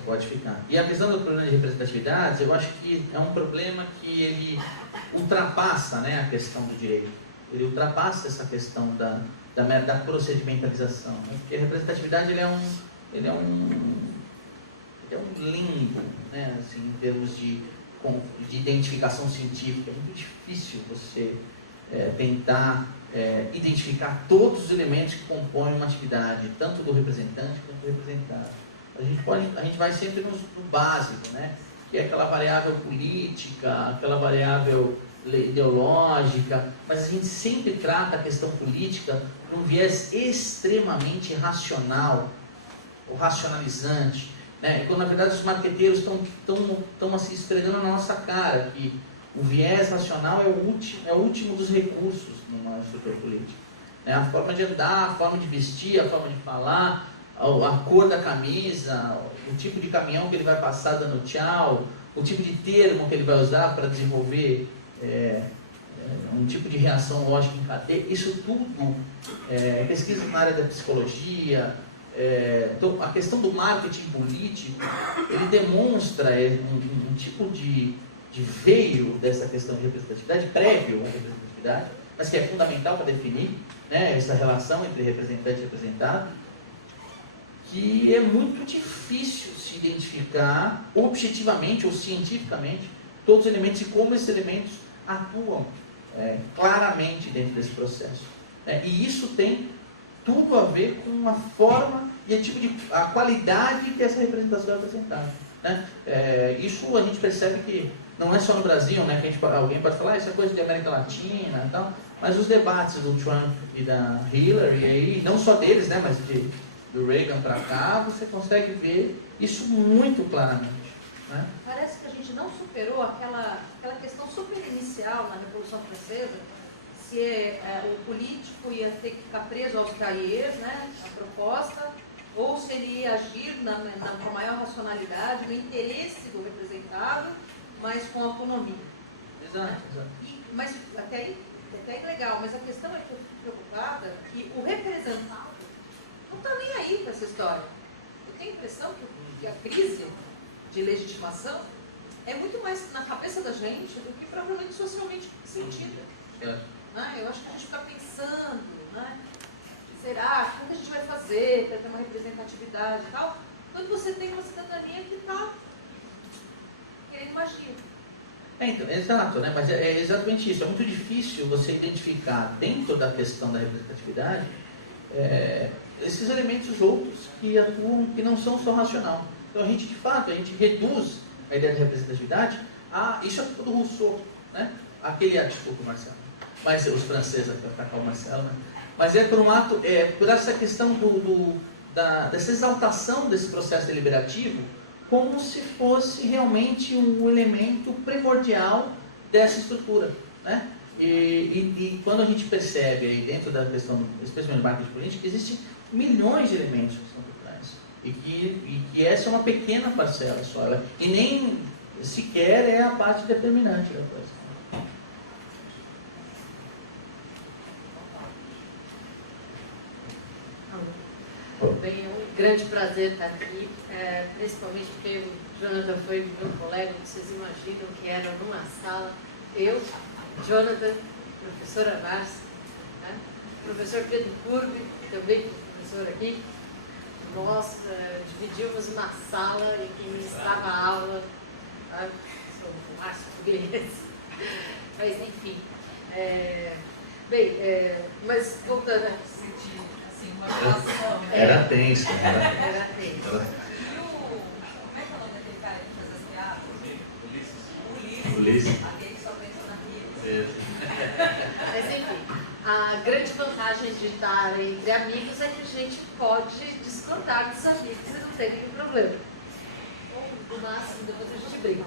Pode ficar. E a questão do problema de representatividade, eu acho que é um problema que ele ultrapassa, né, a questão do direito. Ele ultrapassa essa questão da procedimentalização. Né? Porque a representatividade ele é um limbo, né, assim, em termos de identificação científica. É muito difícil você tentar identificar todos os elementos que compõem uma atividade, tanto do representante quanto do representado. A gente vai sempre no básico, né? Que é aquela variável política, aquela variável ideológica, mas a gente sempre trata a questão política num viés extremamente racional, ou racionalizante, né? Quando na verdade os marqueteiros estão assim, esfregando na nossa cara que o viés racional é o último dos recursos numa estrutura política, né? A forma de andar, a forma de vestir, a forma de falar, a cor da camisa, o tipo de caminhão que ele vai passar dando tchau, o tipo de termo que ele vai usar para desenvolver um tipo de reação lógica em cadeia. Isso tudo pesquisa na área da psicologia. Então, a questão do marketing político, ele demonstra um tipo de veio dessa questão de representatividade, prévio à representatividade, mas que é fundamental para definir, né, essa relação entre representante e representado, que é muito difícil se identificar objetivamente ou cientificamente todos os elementos e como esses elementos atuam claramente dentro desse processo. E isso tem tudo a ver com a forma e a qualidade que essa representação é apresentada, né? Isso a gente percebe que não é só no Brasil, né, que alguém pode falar, isso é coisa de América Latina e tal, mas os debates do Trump e da Hillary, e aí, não só deles, né, mas do Reagan para cá, você consegue ver isso muito claramente, né? Parece que a gente não superou aquela questão super inicial na Revolução Francesa, se o político ia ter que ficar preso aos cahiers, né, a proposta, ou se ele ia agir com a maior racionalidade, no interesse do representado, mas com autonomia. Exato, né? exato. Mas até aí legal, mas a questão é que eu fico preocupada que o representado não está nem aí com essa história. Eu tenho a impressão que a crise de legitimação é muito mais na cabeça da gente do que provavelmente socialmente sentida. Né? Eu acho que a gente fica pensando, né? Será? O que a gente vai fazer para ter uma representatividade e tal? Quando você tem uma cidadania que está querendo agir. Então, exato, né? Mas é exatamente isso. É muito difícil você identificar dentro da questão da representatividade esses elementos outros que atuam, que não são só racional. Então a gente, de fato, reduz a ideia de representatividade a... Isso é tudo do Rousseau, né? Desculpa, Marcelo. Mas os franceses, para atacar o Marcelo, né? Mas por essa questão dessa exaltação desse processo deliberativo, como se fosse realmente um elemento primordial dessa estrutura, né? E quando a gente percebe aí dentro da questão, especialmente do marketing político, existem milhões de elementos que estão por trás. E que essa é uma pequena parcela só. E nem sequer é a parte determinante da coisa. Bem, é um grande prazer estar aqui, principalmente porque o Jonathan foi meu colega, vocês imaginam que era numa sala, eu, Jonathan professora Márcia, né? Professor Pedro Curbi, também professor aqui. Nós dividimos uma sala em que ministrava aula, tá? Sou o Márcio Pugliese, mas enfim. Mas voltando aqui. Assim, uma relação, né? Era tenso, né? Era tenso. Como é que é o nome daquele cara que faz as piadas? Ulisses. Aquele que só pensa na vida. Mas enfim, a grande vantagem de estar entre amigos é que a gente pode discordar dos amigos e não ter nenhum problema. Ou no máximo, depois a gente briga.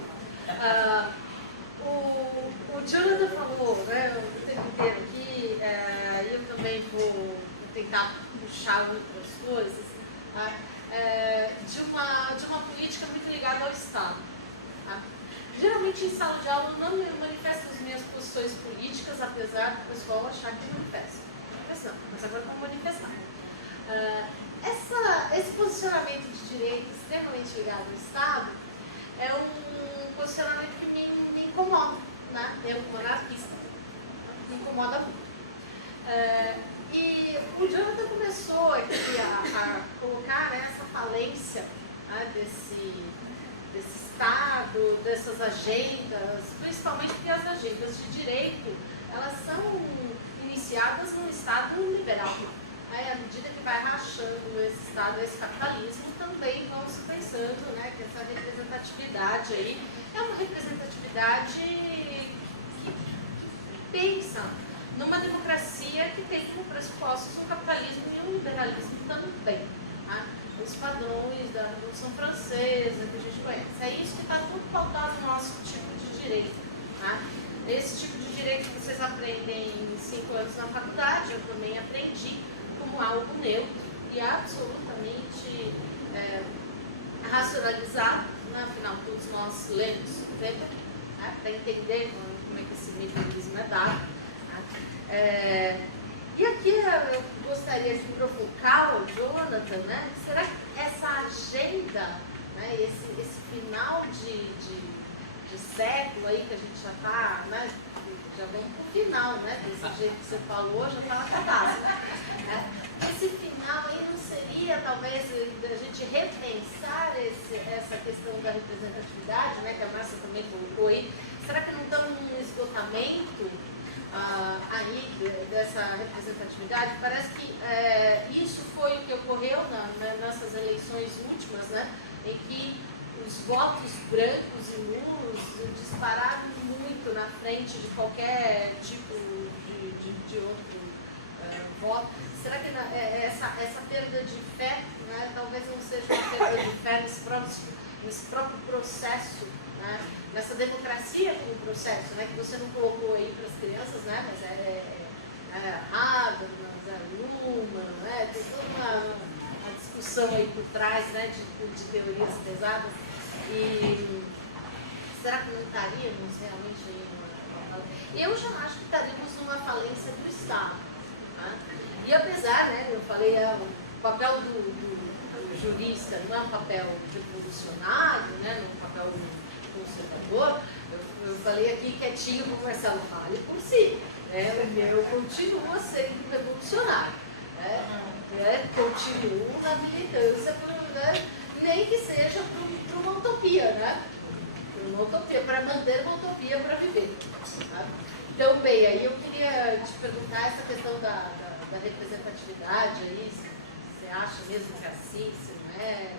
O Jonathan falou, né, o tempo inteiro aqui, eu também vou tentar puxar outras coisas, de uma política muito ligada ao Estado. Tá? Geralmente em sala de aula eu não manifesto as minhas posições políticas, apesar do pessoal achar que manifesto. Mas não, mas agora vamos manifestar. Esse posicionamento de direita extremamente ligado ao Estado é um posicionamento que me incomoda, né? Eu, como anarquista, me incomoda muito. E o Jonathan começou aqui a colocar, né, essa falência, né, desse Estado, dessas agendas, principalmente porque as agendas de direito, elas são iniciadas num Estado liberal. À medida que vai rachando esse Estado, esse capitalismo, também vamos pensando, né, que essa representatividade aí é uma representatividade que pensa numa democracia que tem como pressupostos um capitalismo e um liberalismo também. Tá? Os padrões da Revolução Francesa, que a gente conhece. É isso que está tudo pautado no nosso tipo de direito. Tá? Esse tipo de direito que vocês aprendem em 5 anos na faculdade, eu também aprendi como algo neutro e absolutamente racionalizado. Né? Afinal, todos nós lemos Weber, né? Para entender como é que esse liberalismo é dado. E aqui eu gostaria de provocar o Jonathan, né? Será que essa agenda, né? esse final de século aí que a gente já está, né? Já vem para o final, né? Desse jeito que você falou, já está acabado. Né? Esse final aí não seria, talvez, a gente repensar essa questão da representatividade, né? Que a Márcia também colocou aí. Será que não estamos num esgotamento aí dessa representatividade? Parece que isso foi o que ocorreu nessas eleições últimas, né? Em que os votos brancos e nulos dispararam muito na frente de qualquer tipo de outro voto. Será que essa perda de fé, né, talvez não seja uma perda de fé nesse próprio processo, né, nessa democracia como processo, né, que você não colocou aí para as crianças, né, mas Habermas, Luhmann, né, tem toda uma discussão aí por trás, né, de teorias pesadas. E será que não estaríamos realmente aí eu já acho que estaríamos numa falência do Estado. Né? E apesar, né, eu falei, o papel do jurista não é um papel revolucionário, né, não é um papel conservador, eu falei aqui quietinho para o Marcelo, fale por si. Eu continuo sendo revolucionário. Continuo na militância, nem que seja para uma utopia, né? Uma utopia, para manter uma utopia para viver. Tá? Então, bem, aí eu queria te perguntar essa questão da representatividade aí, se você acha mesmo que é assim, se não é?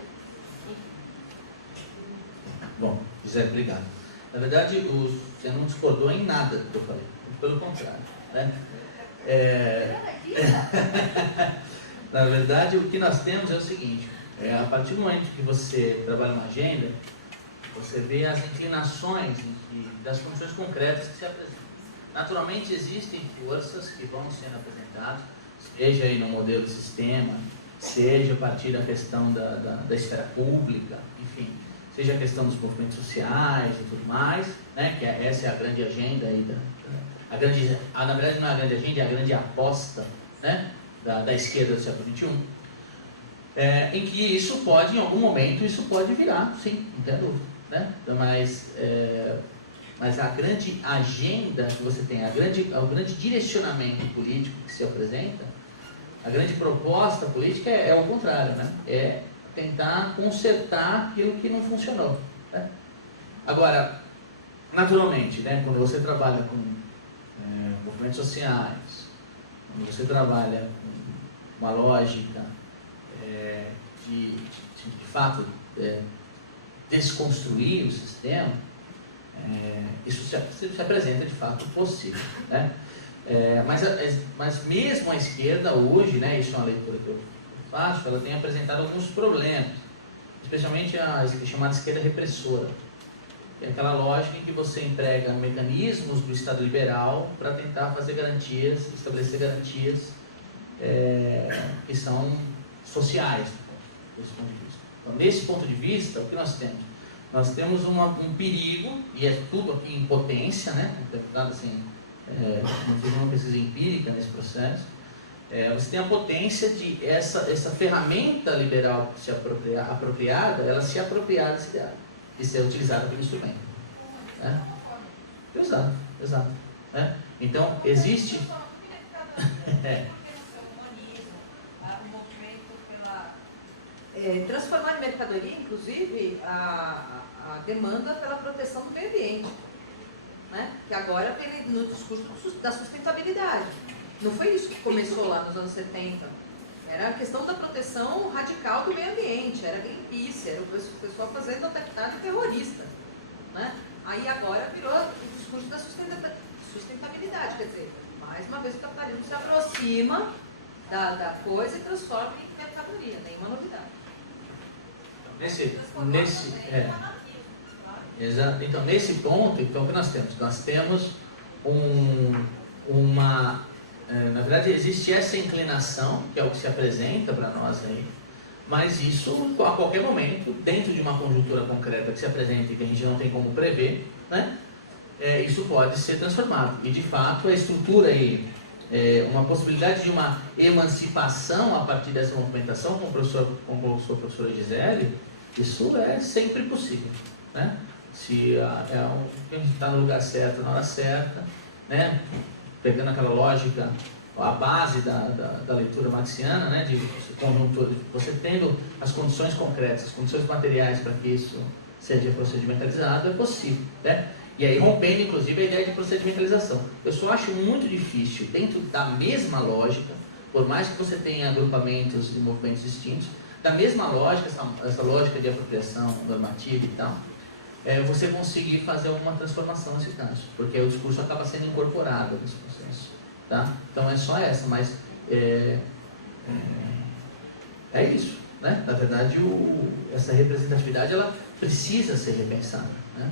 Bom, José, obrigado. Na verdade, você não discordou em nada do que eu falei, pelo contrário. Né? Na verdade, o que nós temos é o seguinte, a partir do momento que você trabalha uma agenda, você vê as inclinações das condições concretas que se apresentam. Naturalmente, existem forças que vão sendo apresentadas, seja aí no modelo de sistema, seja a partir da questão da esfera pública, enfim, seja a questão dos movimentos sociais e tudo mais, né, que essa é a grande agenda aí, na verdade não é a grande agenda, é a grande aposta, né, da esquerda do século XXI, em que isso pode, em algum momento, isso pode virar, sim, não tem dúvida, né, mas mas a grande agenda que você tem, o grande direcionamento político que se apresenta, a grande proposta política é o contrário, né? É tentar consertar aquilo que não funcionou, né? Agora, naturalmente, né, quando você trabalha com movimentos sociais, quando você trabalha com uma lógica de fato desconstruir o sistema, isso se apresenta de fato possível, né? Mas mesmo a esquerda hoje, né, isso é uma leitura que eu faço, ela tem apresentado alguns problemas, especialmente a chamada esquerda repressora, que é aquela lógica em que você emprega mecanismos do Estado liberal para tentar fazer garantias, estabelecer garantias que são sociais, desse ponto de vista. Então, nesse ponto de vista, o que nós temos? Nós temos um perigo, e é tudo aqui em potência, né? Dado assim, não fiz uma pesquisa empírica nesse processo. Você tem a potência de essa ferramenta liberal se apropriada, ela se apropriar desse ideal e ser utilizada como instrumento, né? Exato, né? Então, existe... transformar em mercadoria, inclusive, a demanda pela proteção do meio ambiente, né? Que agora tem no discurso da sustentabilidade. Não foi isso que começou lá nos anos 70. Era a questão da proteção radical do meio ambiente, era Greenpeace, era o pessoal fazendo atentado terrorista, né? Aí agora virou o discurso da sustentabilidade, quer dizer, mais uma vez o capitalismo se aproxima da coisa e transforma em mercadoria, nenhuma novidade. Exato. Então, nesse ponto, então, o que nós temos? Nós temos na verdade, existe essa inclinação, que é o que se apresenta para nós aí, mas isso, a qualquer momento, dentro de uma conjuntura concreta que se apresenta e que a gente não tem como prever, né, isso pode ser transformado. E, de fato, a estrutura aí, uma possibilidade de uma emancipação a partir dessa movimentação, como a professora Gisele, isso é sempre possível, né? Se a gente está no lugar certo, na hora certa, né? Pegando aquela lógica, a base da leitura marxiana, né, de conjuntura, de você tendo as condições concretas, as condições materiais para que isso seja procedimentalizado, é possível, né? E aí rompendo, inclusive, a ideia de procedimentalização. Eu só acho muito difícil, dentro da mesma lógica, por mais que você tenha agrupamentos de movimentos distintos, da mesma lógica, essa lógica de apropriação normativa e tal, você conseguir fazer uma transformação nesse caso, porque o discurso acaba sendo incorporado nesse processo, tá? Então é só essa, mas é isso, né? Na verdade, essa representatividade, ela precisa ser repensada, né?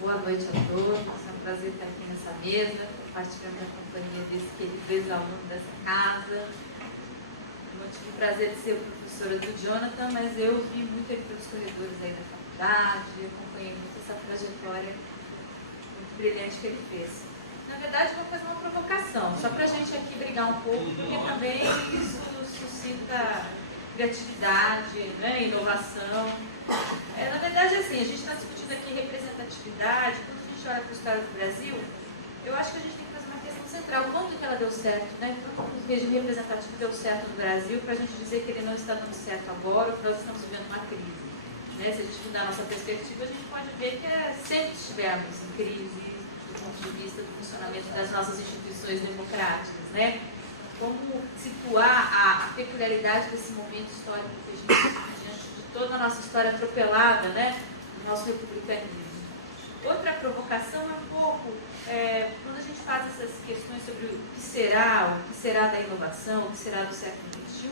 Boa noite a todos, é um prazer estar aqui nessa mesa, compartilhando a companhia desse querido ex-aluno dessa casa. Eu tive o prazer de ser professora do Jonathan, mas eu vi muito ele pelos corredores aí da faculdade, acompanhei muito essa trajetória muito brilhante que ele fez. Na verdade, eu vou fazer uma provocação, só para a gente aqui brigar um pouco, porque também isso suscita criatividade, né, inovação. Na verdade, assim, a gente está discutindo aqui representatividade. Quando a gente olha para a história do Brasil, eu acho que a gente tem que fazer uma questão central. Quando que ela deu certo, né? Quando o regime representativo deu certo no Brasil, para a gente dizer que ele não está dando certo agora, ou que nós estamos vivendo uma crise, né? Se a gente mudar a nossa perspectiva, a gente pode ver que sempre estivemos em crise do ponto de vista do funcionamento das nossas instituições democráticas, né? Como situar a peculiaridade desse momento histórico que a gente vive diante de toda a nossa história atropelada, né, do nosso republicanismo. Outra provocação é um pouco, quando a gente faz essas questões sobre o que será da inovação, o que será do século XXI,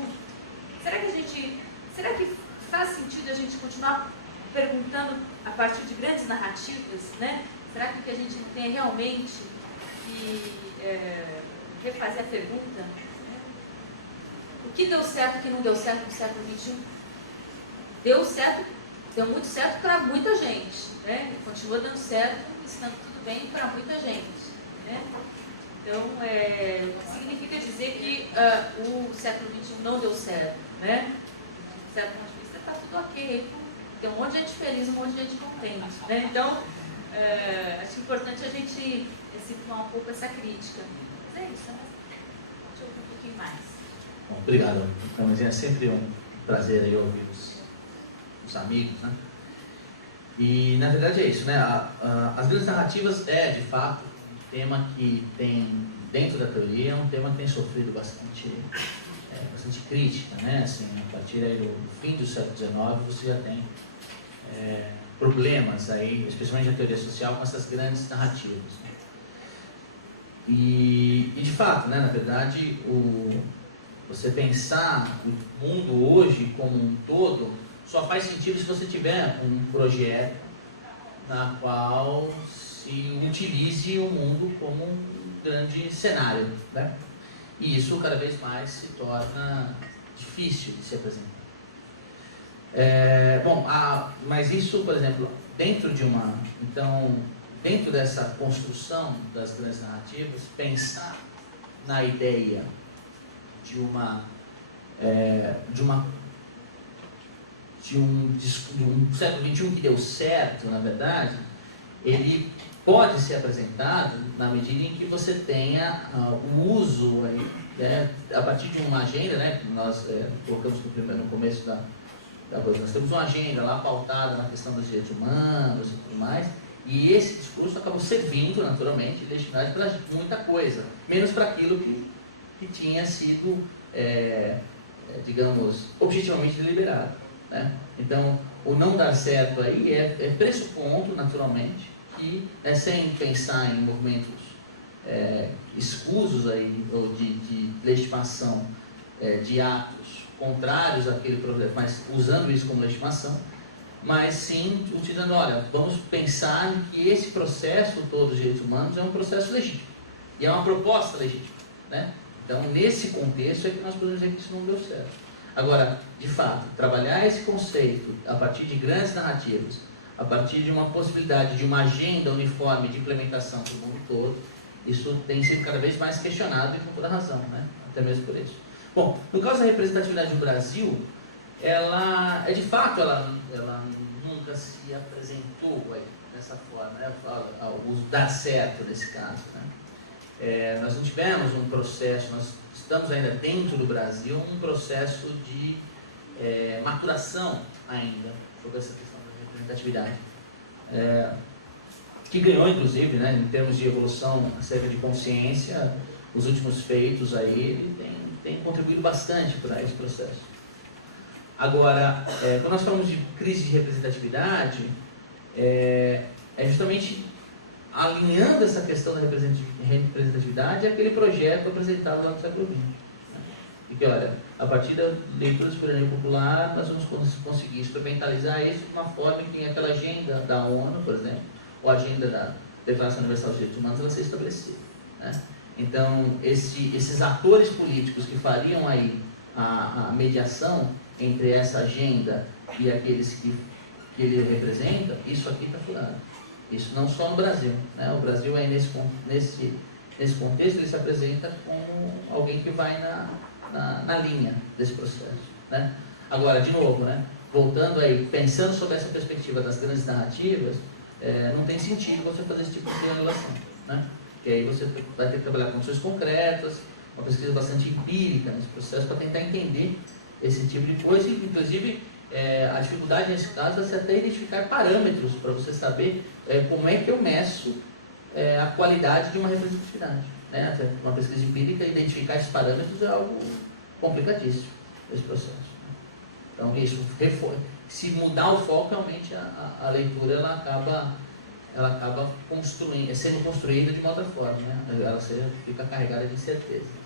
será que faz sentido a gente continuar perguntando a partir de grandes narrativas, né? Será que o que a gente tem realmente que refazer a pergunta, né? O que deu certo e o que não deu certo no século XXI? Deu muito certo para muita gente, né? Continua dando certo, estando tudo bem para muita gente, né? Então, significa dizer que o século XXI não deu certo, né? De certo ponto de vista, está tudo ok. Tem um monte de gente feliz, um monte de gente contente, né? Então, acho importante a gente situar um pouco essa crítica. Mas é isso, né? Deixa eu ouvir um pouquinho mais. Bom, obrigado. Então, mas é sempre um prazer aí ouvir os amigos, né? E, na verdade, é isso, né? As grandes narrativas de fato, um tema que tem, dentro da teoria, é um tema que tem sofrido bastante crítica, né? Assim, a partir aí do fim do século XIX, você já tem problemas aí, especialmente na teoria social, com essas grandes narrativas, né? E de fato, né, na verdade, você pensar o mundo hoje como um todo só faz sentido se você tiver um projeto na qual se utilize o mundo como um grande cenário, né? E isso cada vez mais se torna difícil de se apresentar. Mas isso, por exemplo, dentro dessa construção das grandes narrativas, pensar na ideia de um século XXI que deu certo, na verdade, ele pode ser apresentado na medida em que você tenha o uso aí, né, a partir de uma agenda, né, que nós colocamos no começo da coisa. Nós temos uma agenda lá pautada na questão dos direitos humanos e tudo mais, e esse discurso acabou servindo, naturalmente, legitimidade para muita coisa, menos para aquilo que tinha sido, digamos, objetivamente deliberado, né? Então, o não dar certo aí é pressupondo, naturalmente, que, sem pensar em movimentos escusos aí, ou de legitimação de atos contrários àquele problema, mas usando isso como legitimação, mas sim utilizando, olha, vamos pensar que esse processo todo dos direitos humanos é um processo legítimo, e é uma proposta legítima, né? Então, nesse contexto é que nós podemos dizer que isso não deu certo. Agora, de fato, trabalhar esse conceito a partir de grandes narrativas, a partir de uma possibilidade de uma agenda uniforme de implementação para o mundo todo, isso tem sido cada vez mais questionado e com toda razão, né? Até mesmo por isso. Bom, no caso da representatividade do Brasil, ela nunca se apresentou aí, dessa forma, né? O dar certo nesse caso, né? Nós não tivemos um processo, nós estamos ainda dentro do Brasil, um processo de maturação ainda sobre essa questão da representatividade, que ganhou, inclusive, né, em termos de evolução acerca de consciência, os últimos feitos aí, ele tem contribuído bastante para esse processo. Agora, quando nós falamos de crise de representatividade, é justamente alinhando essa questão da representatividade àquele projeto apresentado lá no século XX. Né? E que, olha, a partir da leitura da soberania popular, nós vamos conseguir instrumentalizar isso de uma forma que aquela agenda da ONU, por exemplo, ou a agenda da Declaração Universal dos Direitos Humanos, ela seja estabelecida. Né? Então, esses atores políticos que fariam aí a mediação entre essa agenda e aqueles que ele representa, isso aqui está furado. Isso não só no Brasil, né? O Brasil aí nesse contexto ele se apresenta como alguém que vai na linha desse processo, né? Agora, de novo, né? Voltando aí, pensando sobre essa perspectiva das grandes narrativas, não tem sentido você fazer esse tipo de triangulação, né? Porque aí você vai ter que trabalhar com condições concretas, uma pesquisa bastante empírica nesse processo para tentar entender esse tipo de coisa, e, inclusive, a dificuldade nesse caso é você até identificar parâmetros para você saber como é que eu meço a qualidade de uma representatividade, né? Uma pesquisa empírica, identificar esses parâmetros é algo complicadíssimo, esse processo. Então, isso, se mudar o foco, realmente a leitura ela acaba sendo construída de uma outra forma, né? Ela fica carregada de incerteza.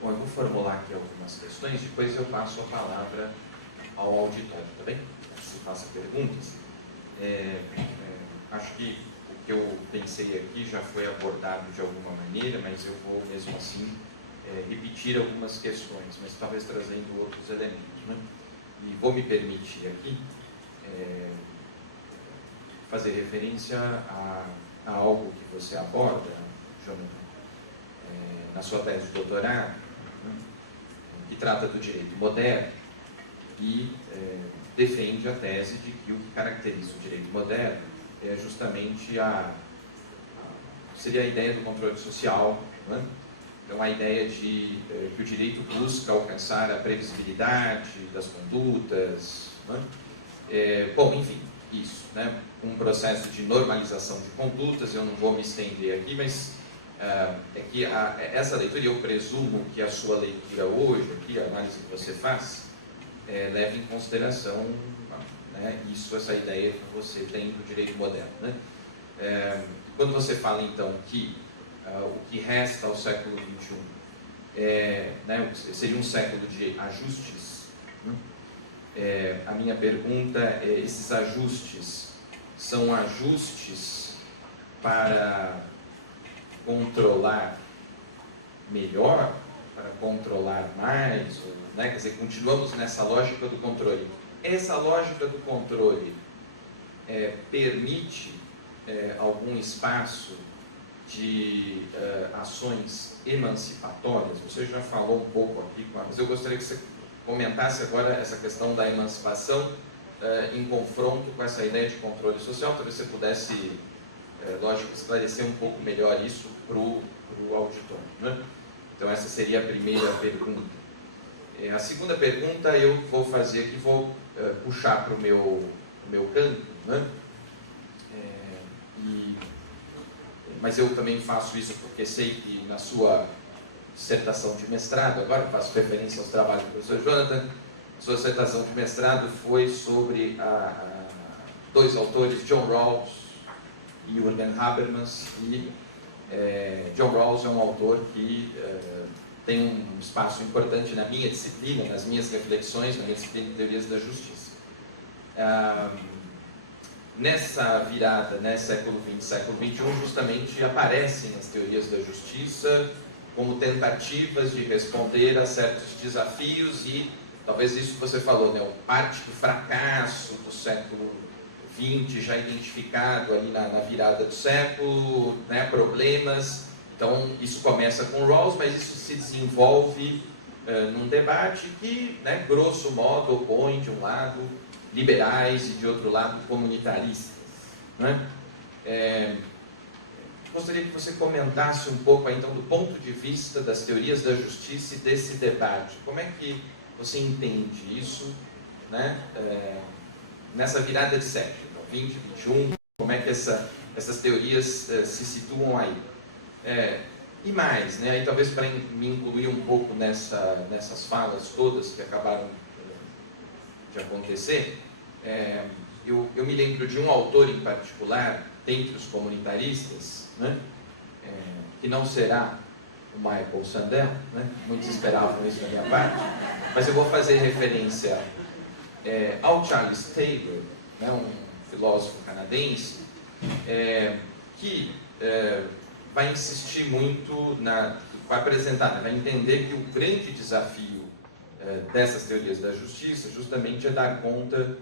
Bom, eu vou formular aqui algumas questões, depois eu passo a palavra ao auditório, tá bem? Se faça perguntas. Acho que o que eu pensei aqui já foi abordado de alguma maneira, mas eu vou mesmo assim repetir algumas questões, mas talvez trazendo outros elementos, né? E vou me permitir aqui fazer referência a algo que você aborda, Jonathan, na sua tese de doutorado, né? Que trata do direito moderno e defende a tese de que o que caracteriza o direito moderno é justamente seria a ideia do controle social, né? Então, a ideia de que o direito busca alcançar a previsibilidade das condutas, né? Bom, enfim, isso, né? Um processo de normalização de condutas, eu não vou me estender aqui, mas é que essa leitura, e eu presumo que a sua leitura hoje, aqui, a análise que você faz, leva em consideração, né, essa ideia que você tem do direito moderno, né? Quando você fala, então, que o que resta ao século XXI né, seria um século de ajustes, né? A minha pergunta é, esses ajustes são ajustes para controlar melhor, para controlar mais, né? Quer dizer, continuamos nessa lógica do controle. Essa lógica do controle permite algum espaço de ações emancipatórias? Você já falou um pouco aqui, mas eu gostaria que você comentasse agora essa questão da emancipação em confronto com essa ideia de controle social. Talvez você pudesse, lógico, esclarecer um pouco melhor isso para o auditório, né? Então essa seria a primeira pergunta. A segunda pergunta eu vou fazer aqui, vou puxar para o meu campo, né? Mas eu também faço isso porque sei que na sua dissertação de mestrado, agora faço referência aos trabalhos do professor Jonathan, sua dissertação de mestrado foi sobre dois autores, John Rawls e Jürgen Habermas, e John Rawls é um autor que tem um espaço importante na minha disciplina, nas minhas reflexões, na minha disciplina de teorias da justiça. Nessa virada, né, século XX, século XXI, justamente aparecem as teorias da justiça como tentativas de responder a certos desafios e talvez isso que você falou, né, parte do fracasso do século XX já identificado ali na virada do século, né, problemas. Então isso começa com Rawls, mas isso se desenvolve num debate que, né, grosso modo, opõe de um lado liberais e de outro lado comunitaristas, né? Gostaria que você comentasse um pouco aí, então, do ponto de vista das teorias da justiça e desse debate. Como é que você entende isso, né? Nessa virada de século, 20, 21, como é que essas teorias se situam aí? E mais, né? Aí, talvez para me incluir um pouco nessas falas todas que acabaram de acontecer, eu me lembro de um autor em particular, dentre os comunitaristas, né, que não será o Michael Sandel, né, muitos esperavam isso da minha parte, mas eu vou fazer referência ao Charles Taylor, né, um filósofo canadense, que vai insistir muito, vai apresentar, vai entender que o grande desafio dessas teorias da justiça justamente é dar conta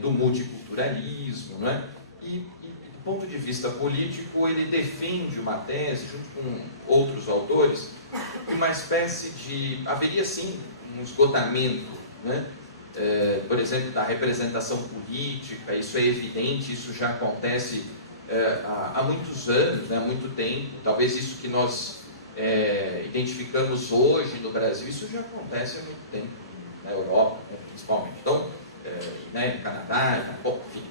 do multiculturalismo, né? E do ponto de vista político, ele defende uma tese, junto com outros autores, uma espécie de... haveria sim um esgotamento, né? Por exemplo, da representação política, isso é evidente, isso já acontece há muitos anos, né? Há muito tempo. Talvez isso que nós identificamos hoje no Brasil, isso já acontece há muito tempo na Europa, né, principalmente. Então, né, no Canadá, bom, enfim.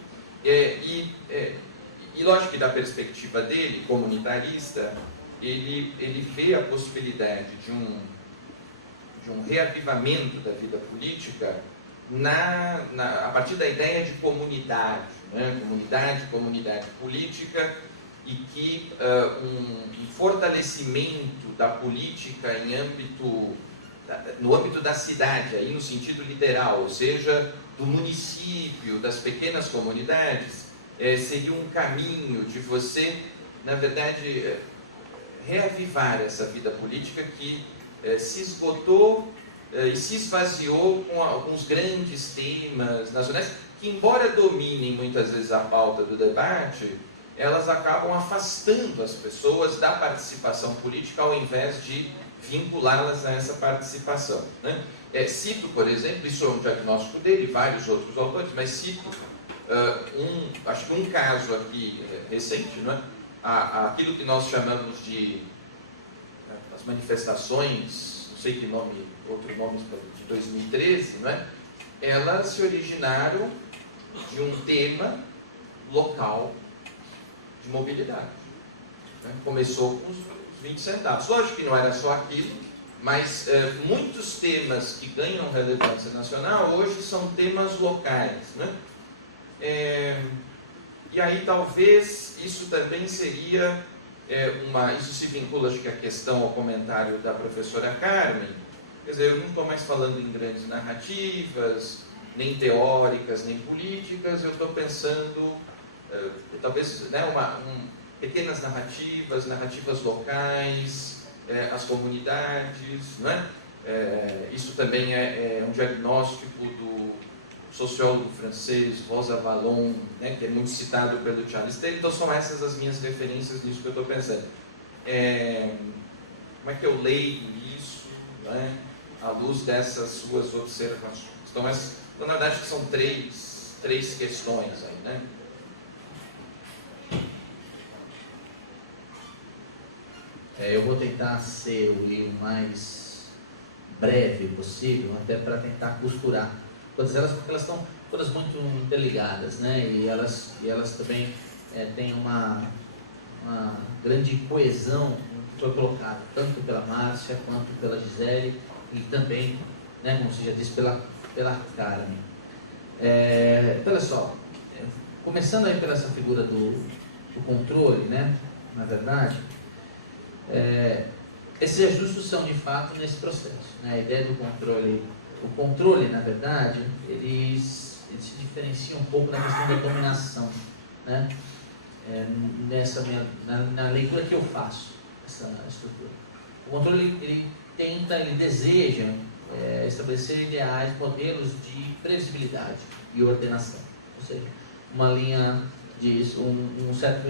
E lógico que da perspectiva dele, comunitarista, ele vê a possibilidade de um reavivamento da vida política a partir da ideia de comunidade, né? Comunidade política, e que um fortalecimento da política no âmbito da cidade, aí no sentido literal, ou seja, do município, das pequenas comunidades, seria um caminho de você, na verdade, reavivar essa vida política que se esgotou e se esvaziou com alguns grandes temas nacionais, que embora dominem muitas vezes a pauta do debate, elas acabam afastando as pessoas da participação política ao invés de vinculá-las a essa participação, né? Cito, por exemplo, isso é um diagnóstico dele, vários outros autores, mas cito acho que um caso aqui recente, não é? Aquilo que nós chamamos de as manifestações, não sei que nome, outro nome de 2013, não é? Elas se originaram de um tema local de mobilidade, né? Começou com os 20 centavos. Lógico que não era só aquilo, mas muitos temas que ganham relevância nacional hoje são temas locais, né? E aí talvez isso também seria isso se vincula, acho que, a questão ao comentário da professora Carmen. Quer dizer, eu não estou mais falando em grandes narrativas, nem teóricas, nem políticas, eu estou pensando talvez, né, pequenas narrativas locais, as comunidades, não é? Isso também é um diagnóstico do sociólogo francês Rosa Vallon, né, que é muito citado pelo Charles Taylor. Então são essas as minhas referências nisso que eu estou pensando. Como é que eu leio isso, né, à luz dessas suas observações? Então, na verdade, acho que são três questões aí, né? Eu vou tentar ser o mais breve possível, até para tentar costurar todas elas, porque elas estão todas muito interligadas, né? E elas também têm uma grande coesão que foi colocada, tanto pela Márcia quanto pela Gisele e também, né, como você já disse, pela Carmen. Então, olha só, começando aí pela essa figura do controle, né? Na verdade, esses ajustes são de fato nesse processo, né? A ideia do controle, o controle, na verdade, ele se diferencia um pouco da questão da dominação, né? Na leitura que eu faço essa estrutura, o controle ele deseja estabelecer ideais, modelos de previsibilidade e ordenação, ou seja, uma linha de um certo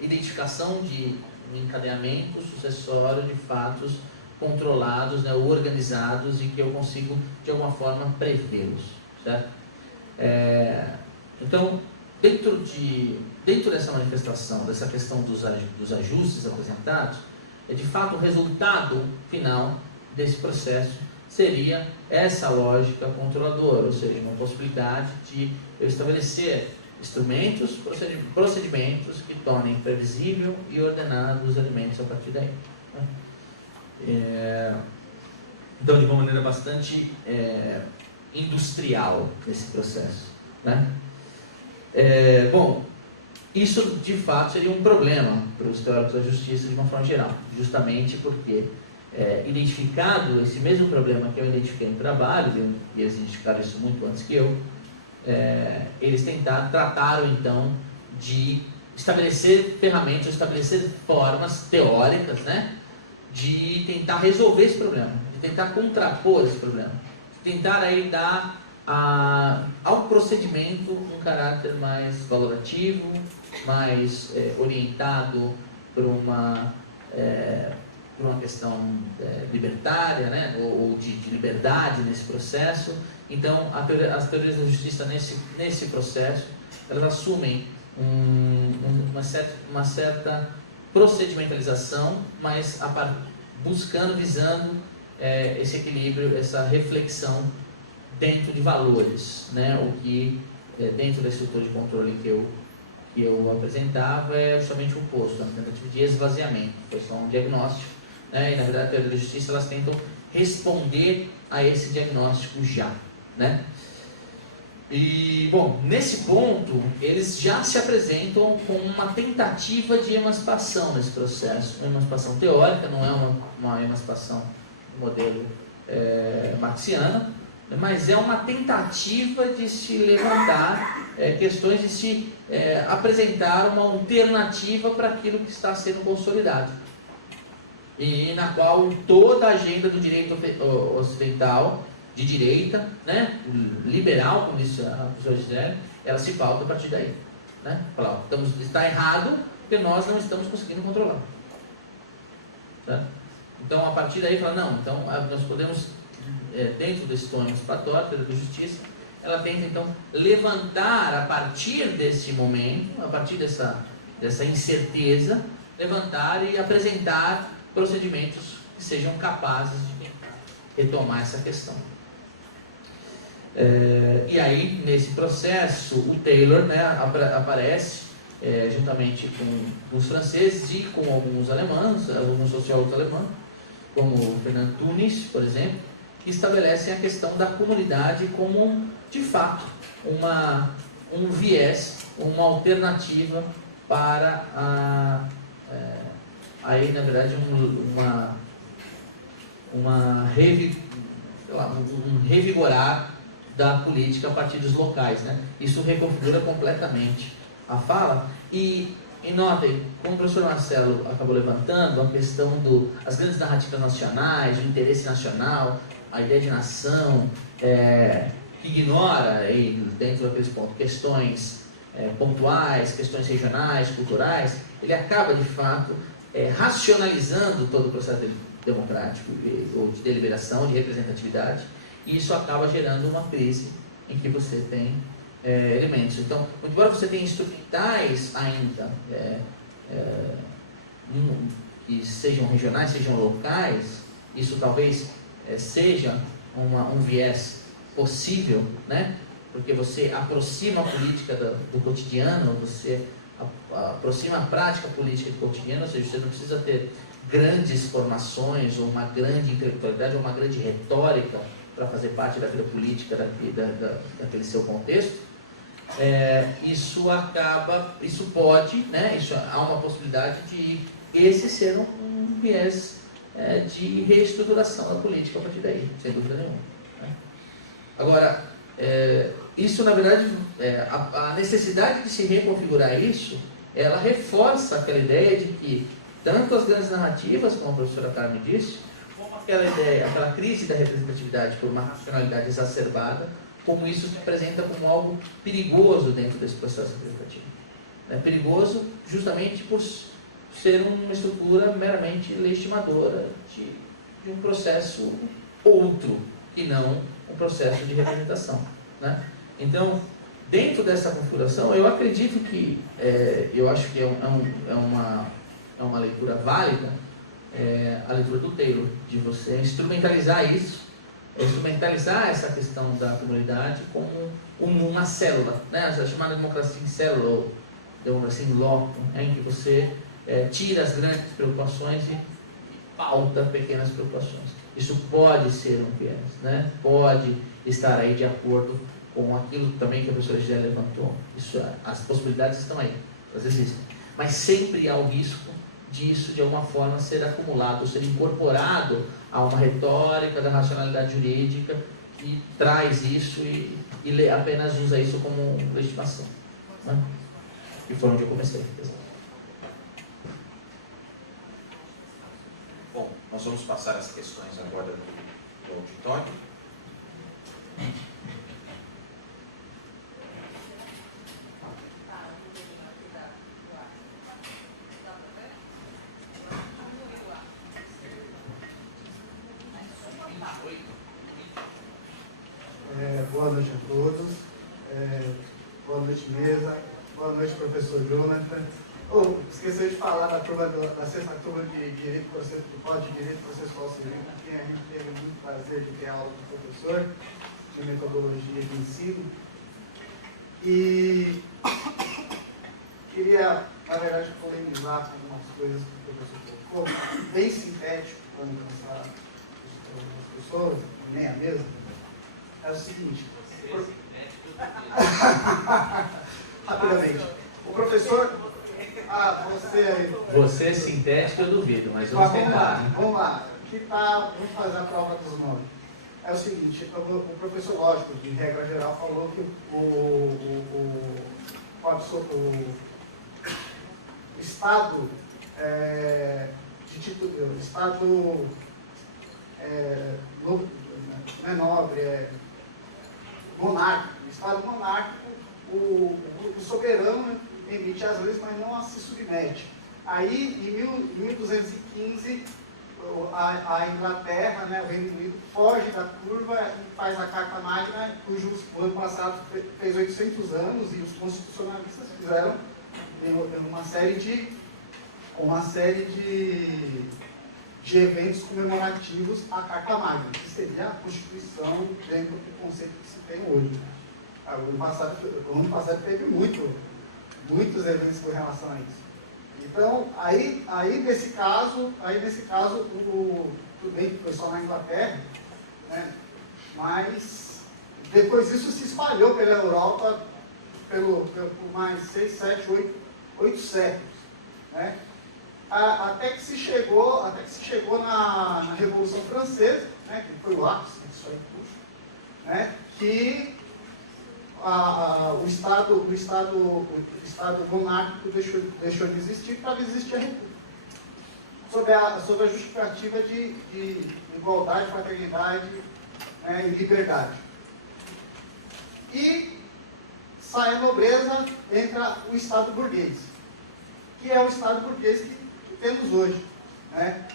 identificação de um encadeamento sucessório de fatos controlados, né, organizados, e que eu consigo de alguma forma prevê-los, certo? Então, dentro dessa manifestação, dessa questão dos ajustes apresentados, de fato o resultado final desse processo seria essa lógica controladora, ou seja, uma possibilidade de eu estabelecer instrumentos, procedimentos que tornem previsível e ordenado os elementos a partir daí, né? Então, de uma maneira bastante industrial esse processo, né? Bom, isso de fato seria um problema para os teóricos da justiça de uma forma geral, justamente porque identificado esse mesmo problema que eu identifiquei no trabalho, e eles identificaram isso muito antes que eu, eles trataram então de estabelecer ferramentas, estabelecer formas teóricas, né, de tentar resolver esse problema, de tentar contrapor esse problema, de tentar aí dar ao procedimento um caráter mais valorativo, mais orientado para uma questão libertária, né, ou de liberdade nesse processo. Então, as teorias da justiça nesse processo, elas assumem uma certa procedimentalização, mas visando esse equilíbrio, essa reflexão dentro de valores, né? O que dentro da estrutura de controle que eu apresentava é justamente o oposto, uma tentativa de esvaziamento, foi só um diagnóstico, né? E na verdade a teoria da justiça, elas tentam responder a esse diagnóstico já, né? E, bom, nesse ponto, eles já se apresentam com uma tentativa de emancipação nesse processo. Uma emancipação teórica, não é uma emancipação do modelo marxiano, mas é uma tentativa de se levantar questões, de se apresentar uma alternativa para aquilo que está sendo consolidado. e na qual toda a agenda do direito ocidental, de direita, né, liberal, como disse a professora Gisele, ela se pauta a partir daí. Né? Fala, ó, está errado porque nós não estamos conseguindo controlar. Tá? Então, a partir daí, fala, não, então nós podemos, dentro desse tom emancipatório, da justiça, ela tenta, então, levantar a partir desse momento, a partir dessa incerteza, levantar e apresentar procedimentos que sejam capazes de retomar essa questão. E aí, nesse processo, o Taylor, né, aparece juntamente com os franceses e com alguns alemães, alguns sociólogos alemães, como o Fernando Tunis, por exemplo, que estabelecem a questão da comunidade como, de fato, um viés, uma alternativa para aí, na verdade, um revigorar da política a partir dos locais, né? Isso reconfigura completamente a fala. E notem, como o professor Marcelo acabou levantando, a questão das grandes narrativas nacionais, o interesse nacional, a ideia de nação, que ignora, dentro daqueles pontos, questões pontuais, questões regionais, culturais, ele acaba, de fato, racionalizando todo o processo democrático, ou de deliberação, de representatividade, e isso acaba gerando uma crise em que você tem elementos. Então, embora você tenha instrumentais ainda que sejam regionais, sejam locais, isso talvez seja um viés possível, né? Porque você aproxima a política do cotidiano, você aproxima a prática política do cotidiano, ou seja, você não precisa ter grandes formações, ou uma grande intelectualidade, ou uma grande retórica para fazer parte da vida política daquele seu contexto. Isso pode, né, há uma possibilidade de esse ser um viés de reestruturação da política a partir daí, sem dúvida nenhuma. Né? Agora, isso, na verdade, a necessidade de se reconfigurar isso, ela reforça aquela ideia de que tanto as grandes narrativas, como a professora Carmen disse, como aquela crise da representatividade por uma racionalidade exacerbada, como isso se apresenta como algo perigoso dentro desse processo representativo. Perigoso justamente por ser uma estrutura meramente legitimadora de um processo outro, que não um processo de representação. Né? Então, dentro dessa configuração, eu acredito que, eu acho que é uma leitura válida, a leitura do Taylor, de você instrumentalizar isso, instrumentalizar essa questão da comunidade como uma célula, né? A chamada democracia em célula, ou democracia em loco, em que você tira as grandes preocupações e pauta pequenas preocupações. Isso pode ser um viés, né? Pode estar aí de acordo com aquilo também que a professora Gisele levantou. As possibilidades estão aí, elas existem. Mas sempre há o risco disso, de alguma forma, ser acumulado, ser incorporado a uma retórica da racionalidade jurídica que traz isso e apenas usa isso como legitimação. Né? E foi onde eu comecei. Bom, nós vamos passar as questões agora do auditório. Boa noite a todos. Boa noite, mesa. Boa noite, professor Jonathan. Esqueci de falar da sexta turma de Direito Processual Civil, que a gente teve muito prazer de ter aula com o professor de metodologia de ensino. E queria, na verdade, polemizar com algumas coisas que o professor colocou, bem sintético, para não cansar as pessoas, nem a mesa. É o seguinte, rapidamente, o professor, você é sintético, eu duvido, mas vamos tentar. Vamos lá, vamos fazer a prova dos nomes. É o seguinte, o professor, lógico, de regra geral, falou que o Estado Estado não é nobre, é monárquico. O Estado monárquico, o soberano emite as leis, mas não as se submete. Aí, em 1215, a Inglaterra, né, o Reino Unido, foge da curva e faz a Carta Magna, cujo o ano passado fez 800 anos, e os constitucionalistas fizeram uma série de eventos comemorativos à Carta Magna, que seria a Constituição dentro do conceito que se tem hoje. O ano passado teve muitos eventos com relação a isso. Então, aí nesse caso, tudo bem que foi só na Inglaterra, né, mas depois isso se espalhou pela Europa por mais 6, 7, 8 séculos, né, até que se chegou na Revolução Francesa, né, que foi o ápice disso aí, né, que o Estado monárquico deixou de existir para existir a República, sob a justificativa de igualdade, fraternidade, né, e liberdade. E sai a nobreza, entra o Estado burguês, que é o Estado burguês que temos hoje, né?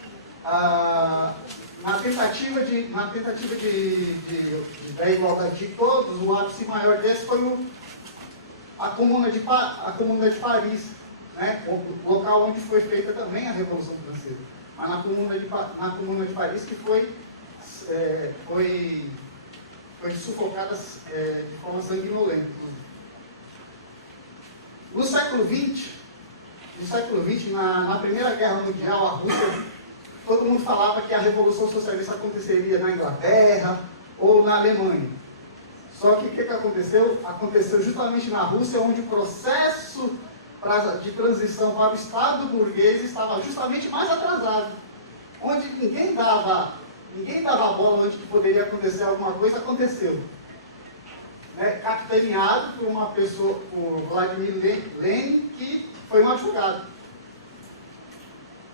Na tentativa da igualdade de todos, o ápice maior desse foi a Comuna de Paris, né? O local onde foi feita também a Revolução Francesa, mas na Comuna de Paris, que foi sufocada de forma sanguinolenta. No século XX, na Primeira Guerra Mundial, a Rússia, todo mundo falava que a Revolução Socialista aconteceria na Inglaterra ou na Alemanha. Só que o que aconteceu? Aconteceu justamente na Rússia, onde o processo de transição para o Estado burguês estava justamente mais atrasado. Onde ninguém dava bola onde que poderia acontecer alguma coisa, aconteceu. Né? Capitaneado por uma pessoa, por Vladimir Lenin, que foi um advogado.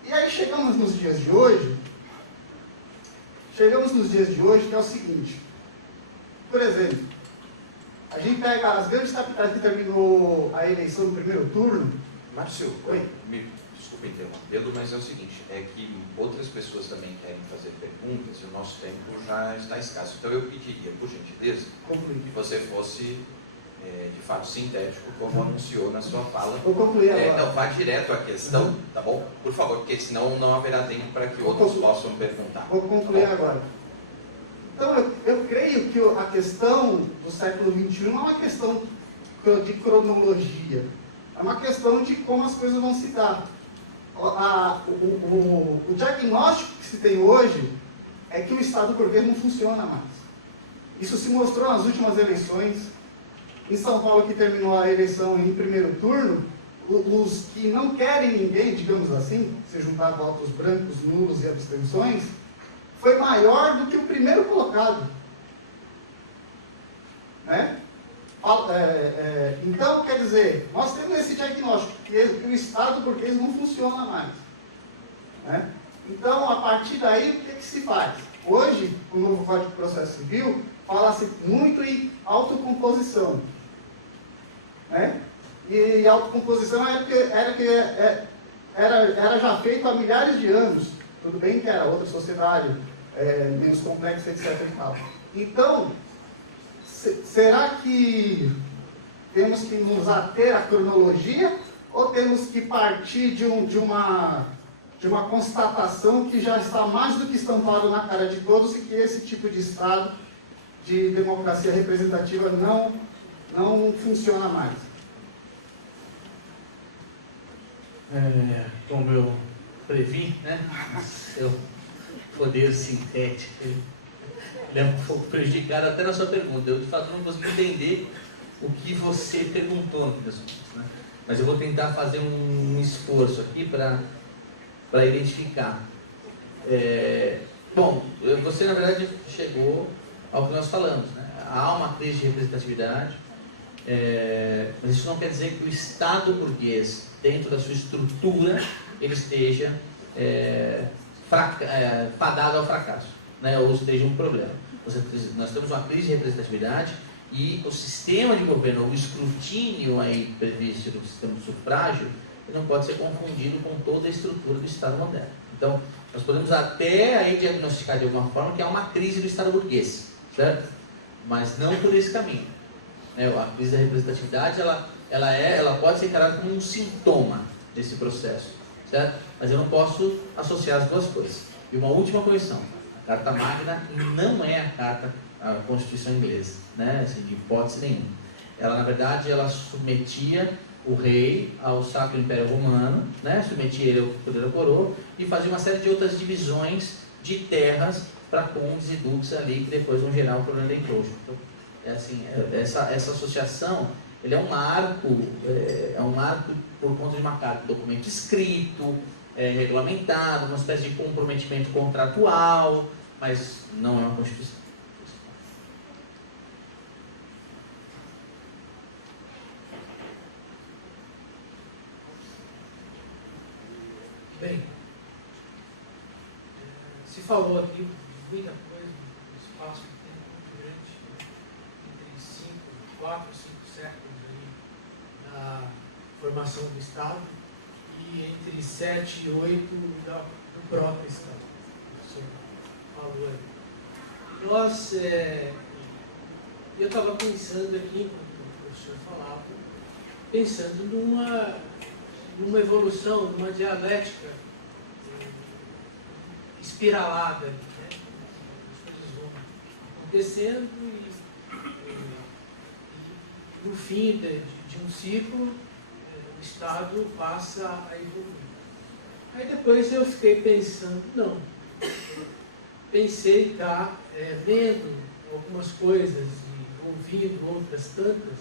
E aí chegamos nos dias de hoje, que é o seguinte: por exemplo, a gente pega as grandes capitais que terminou a eleição no primeiro turno. Márcio, Oi? Desculpa interrompê-lo, mas é o seguinte, é que outras pessoas também querem fazer perguntas e o nosso tempo já está escasso. Então eu pediria, por gentileza, que você fosse, de fato, sintético, como anunciou na sua fala. Vou concluir agora. Não, vá direto à questão, tá bom? Por favor, porque senão não haverá tempo para que outros possam perguntar. Vou concluir agora. Então, eu creio que a questão do século XXI não é uma questão de cronologia, é uma questão de como as coisas vão se dar. O diagnóstico que se tem hoje é que o Estado burguês não funciona mais. Isso se mostrou nas últimas eleições. Em São Paulo, que terminou a eleição em primeiro turno, os que não querem ninguém, digamos assim, se juntar votos brancos, nulos e abstenções, foi maior do que o primeiro colocado. Né? Então, quer dizer, nós temos esse diagnóstico, que o Estado burguês não funciona mais. Né? Então, a partir daí, o que se faz? Hoje, o novo Código de Processo Civil fala-se muito em autocomposição. Né? E autocomposição era já feito há milhares de anos. Tudo bem que era outra sociedade, menos complexa, etc. E tal. Então, será que temos que nos ater à cronologia ou temos que partir de uma constatação que já está mais do que estampado na cara de todos e que esse tipo de Estado de democracia representativa não funciona mais? Como eu previ, né? Seu poder sintético, ele é um pouco prejudicado até na sua pergunta. Eu, de fato, não consegui entender o que você perguntou no fim das contas, né? Mas eu vou tentar fazer um esforço aqui para identificar. Bom, você, na verdade, chegou ao que nós falamos, né? Há uma crise de representatividade, mas isso não quer dizer que o Estado burguês, dentro da sua estrutura, ele esteja fadado ao fracasso, né? Ou esteja um problema. Nós temos uma crise de representatividade e o sistema de governo, o escrutínio aí previsto no sistema de sufrágio, não pode ser confundido com toda a estrutura do Estado moderno. Então, nós podemos até aí diagnosticar de alguma forma que há uma crise do Estado burguês, certo? Mas não por esse caminho. A crise da representatividade, ela pode ser encarada como um sintoma desse processo, certo? Mas eu não posso associar as duas coisas. E uma última correção: a Carta Magna não é a Constituição inglesa, né? Assim, de hipótese nenhuma. Ela, na verdade, ela submetia o rei ao Sacro Império Romano, né? Submetia ele ao poder da coroa e fazia uma série de outras divisões de terras para condes e duques ali, que depois vão gerar o problema da encroachment. Então, essa associação, ele é um marco por conta de uma carta, documento escrito, regulamentado, uma espécie de comprometimento contratual, mas não é uma Constituição. Bem, se falou aqui muita coisa, um espaço de tempo muito grande, entre 4 e 5 séculos aí, da formação do Estado, e entre 7 e 8 do próprio Estado. O senhor falou aí. Eu estava pensando aqui, enquanto o professor falava, pensando numa evolução, numa dialética espiralada, né? As coisas vão acontecendo e no fim de um ciclo, o Estado passa a evoluir. Aí depois eu fiquei pensando, pensei estar lendo algumas coisas e ouvindo outras tantas,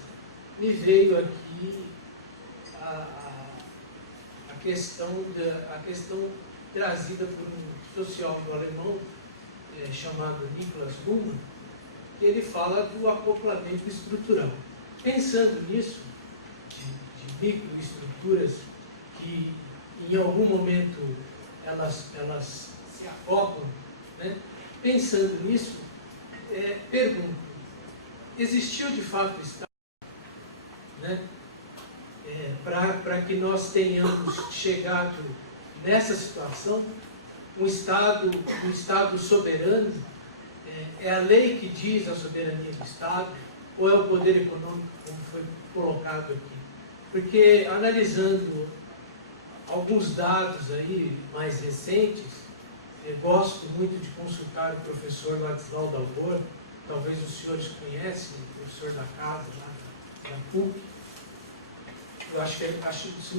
me veio aqui a questão trazida por um sociólogo alemão chamado Niklas Luhmann, que ele fala do acoplamento estrutural. Pensando nisso, de microestruturas que em algum momento elas se acoplam, né? Pensando nisso, pergunto, existiu de fato Estado, né? Para que nós tenhamos chegado nessa situação, um Estado soberano, é a lei que diz a soberania do Estado, ou é o poder econômico, como foi colocado aqui? Porque, analisando alguns dados aí mais recentes, eu gosto muito de consultar o professor Ladislau Dalbor, talvez os senhores conhecem, o professor da casa, lá da PUC. Eu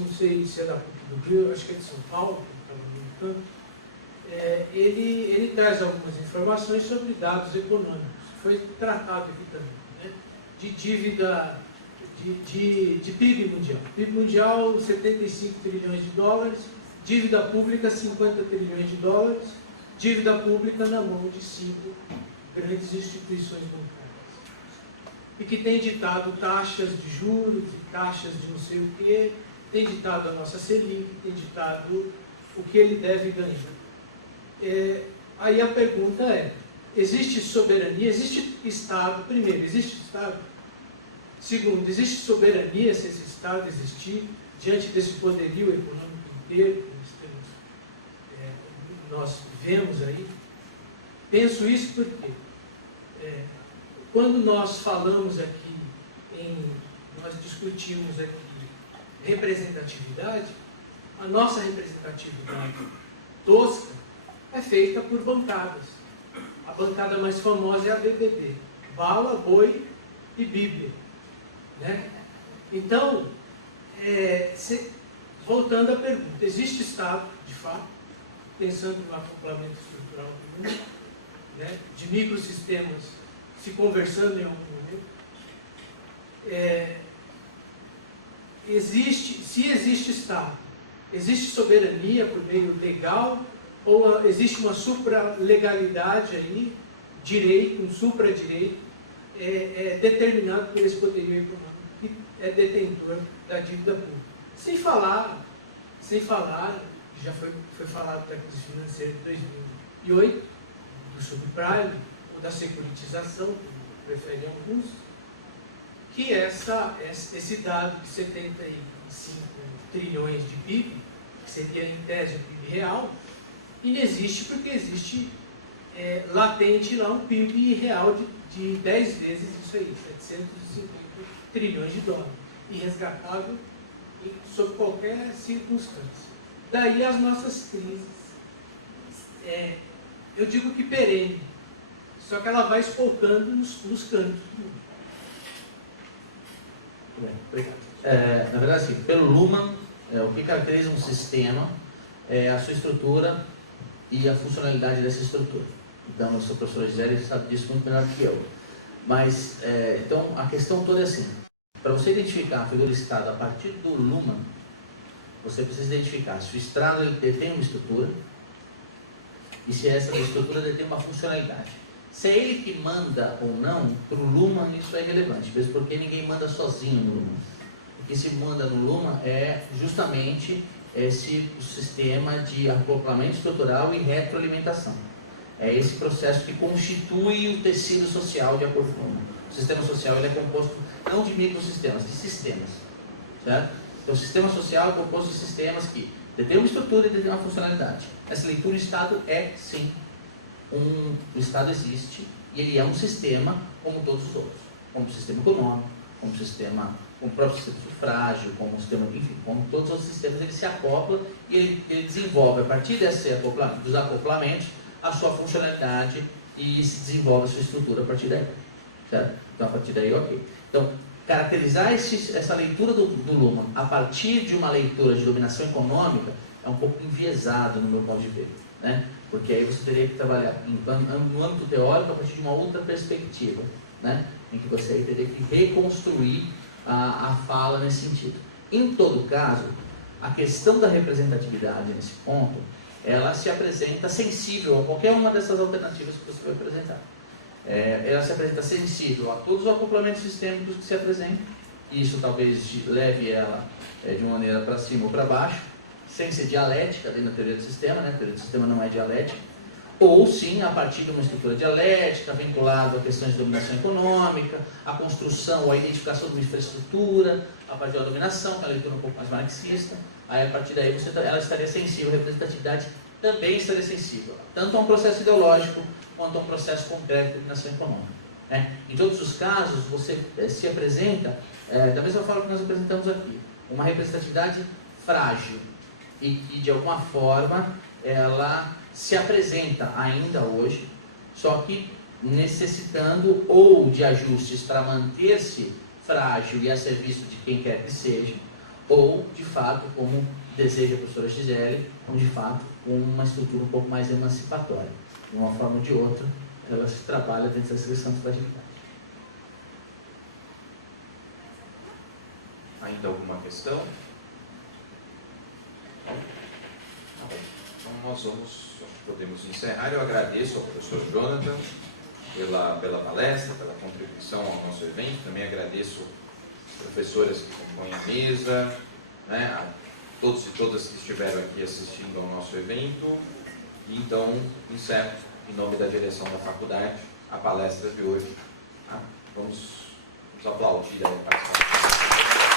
não sei se é da PUC do Rio, acho que é de São Paulo, que estava no campo. Ele traz algumas informações sobre dados econômicos. Foi tratado aqui também, né? De dívida, de PIB mundial. PIB mundial, 75 trilhões de dólares, dívida pública, 50 trilhões de dólares, dívida pública na mão de 5 grandes instituições bancárias. E que tem ditado taxas de juros, e taxas de não sei o quê, tem ditado a nossa Selic, tem ditado o que ele deve ganhar. Aí a pergunta é, existe soberania, existe Estado? Primeiro, existe Estado? Segundo, existe soberania se esse Estado existir diante desse poderio econômico inteiro que nós vemos aí? Penso isso porque quando nós falamos aqui, nós discutimos aqui representatividade, a nossa representatividade tosca é feita por bancadas. A bancada mais famosa é a BBB, Bala, Boi e Bíblia, né? Então, voltando à pergunta, existe Estado, de fato, pensando no acoplamento estrutural do mundo, né, de microsistemas se conversando em algum momento? Se existe Estado, existe soberania por meio legal, ou existe uma supralegalidade aí, direito, um supradireito, determinado por esse poderio econômico, que é detentor da dívida pública. Sem falar já foi falado da crise financeira de 2008, do subprime, ou da securitização, como preferem alguns, que esse dado de 75 trilhões de PIB, que seria em tese o PIB real, inexiste porque existe latente lá um PIB real de 10 vezes isso aí, 750 trilhões de dólares, irresgatável sob qualquer circunstância. Daí as nossas crises, eu digo que perene, só que ela vai espolcando nos cantos do mundo. Muito bem, obrigado. Na verdade, assim, pelo Luhmann, o que caracteriza um sistema é a sua estrutura e a funcionalidade dessa estrutura. Então, eu sou professor Gisele, sabe disso muito melhor que eu. Mas, então, a questão toda é assim. Para você identificar a figura de Estado a partir do Luhmann, você precisa identificar se o Estado ele detém uma estrutura e se essa estrutura detém uma funcionalidade. Se é ele que manda ou não, para o Luhmann isso é irrelevante, mesmo porque ninguém manda sozinho no Luhmann. O que se manda no Luhmann é justamente esse sistema de acoplamento estrutural e retroalimentação. É esse processo que constitui o tecido social de acordo com o Luhmann. O sistema social ele é composto não de microsistemas, de sistemas. Certo? Então, o sistema social é composto de sistemas que detêm uma estrutura e detêm uma funcionalidade. Essa leitura, o Estado é, sim, o Estado existe e ele é um sistema como todos os outros. Como o sistema econômico, como o próprio sistema frágil, como o sistema, enfim, como todos os outros sistemas, ele se acopla e ele desenvolve, a partir dos acoplamentos, a sua funcionalidade e se desenvolve a sua estrutura a partir daí. Certo? Então, a partir daí, ok. Então, caracterizar essa leitura do Luhmann a partir de uma leitura de dominação econômica é um pouco enviesado no meu ponto de vista, né? Porque aí você teria que trabalhar no âmbito teórico a partir de uma outra perspectiva, né? Em que você aí teria que reconstruir a fala nesse sentido. Em todo caso, a questão da representatividade nesse ponto, ela se apresenta sensível a qualquer uma dessas alternativas que você vai apresentar. Ela se apresenta sensível a todos os acoplamentos sistêmicos que se apresentam, e isso talvez leve ela de uma maneira para cima ou para baixo, sem ser dialética dentro da teoria do sistema, né? A teoria do sistema não é dialética, ou sim a partir de uma estrutura dialética vinculada a questões de dominação econômica, a construção ou a identificação de uma infraestrutura, a partir da dominação, que é uma leitura um pouco mais marxista. Aí a partir daí ela estaria sensível, a representatividade também estaria sensível, tanto a um processo ideológico quanto a um processo concreto de dominação econômica, né? Em todos os casos, você se apresenta, da mesma forma que nós apresentamos aqui, uma representatividade frágil e que, de alguma forma, ela se apresenta ainda hoje, só que necessitando ou de ajustes para manter-se frágil e a serviço de quem quer que seja, ou, de fato, como deseja a professora Gisele, ou, de fato, com uma estrutura um pouco mais emancipatória. De uma forma ou de outra, ela se trabalha dentro dessa questão de fragilidade. Ainda alguma questão? Tá bom. Então nós podemos encerrar. Eu agradeço ao professor Jonathan pela palestra, pela contribuição ao nosso evento. Também agradeço as professoras que compõem a mesa, né, a todos e todas que estiveram aqui assistindo ao nosso evento. E então, encerro, em nome da direção da faculdade, a palestra de hoje. Vamos aplaudir a participação.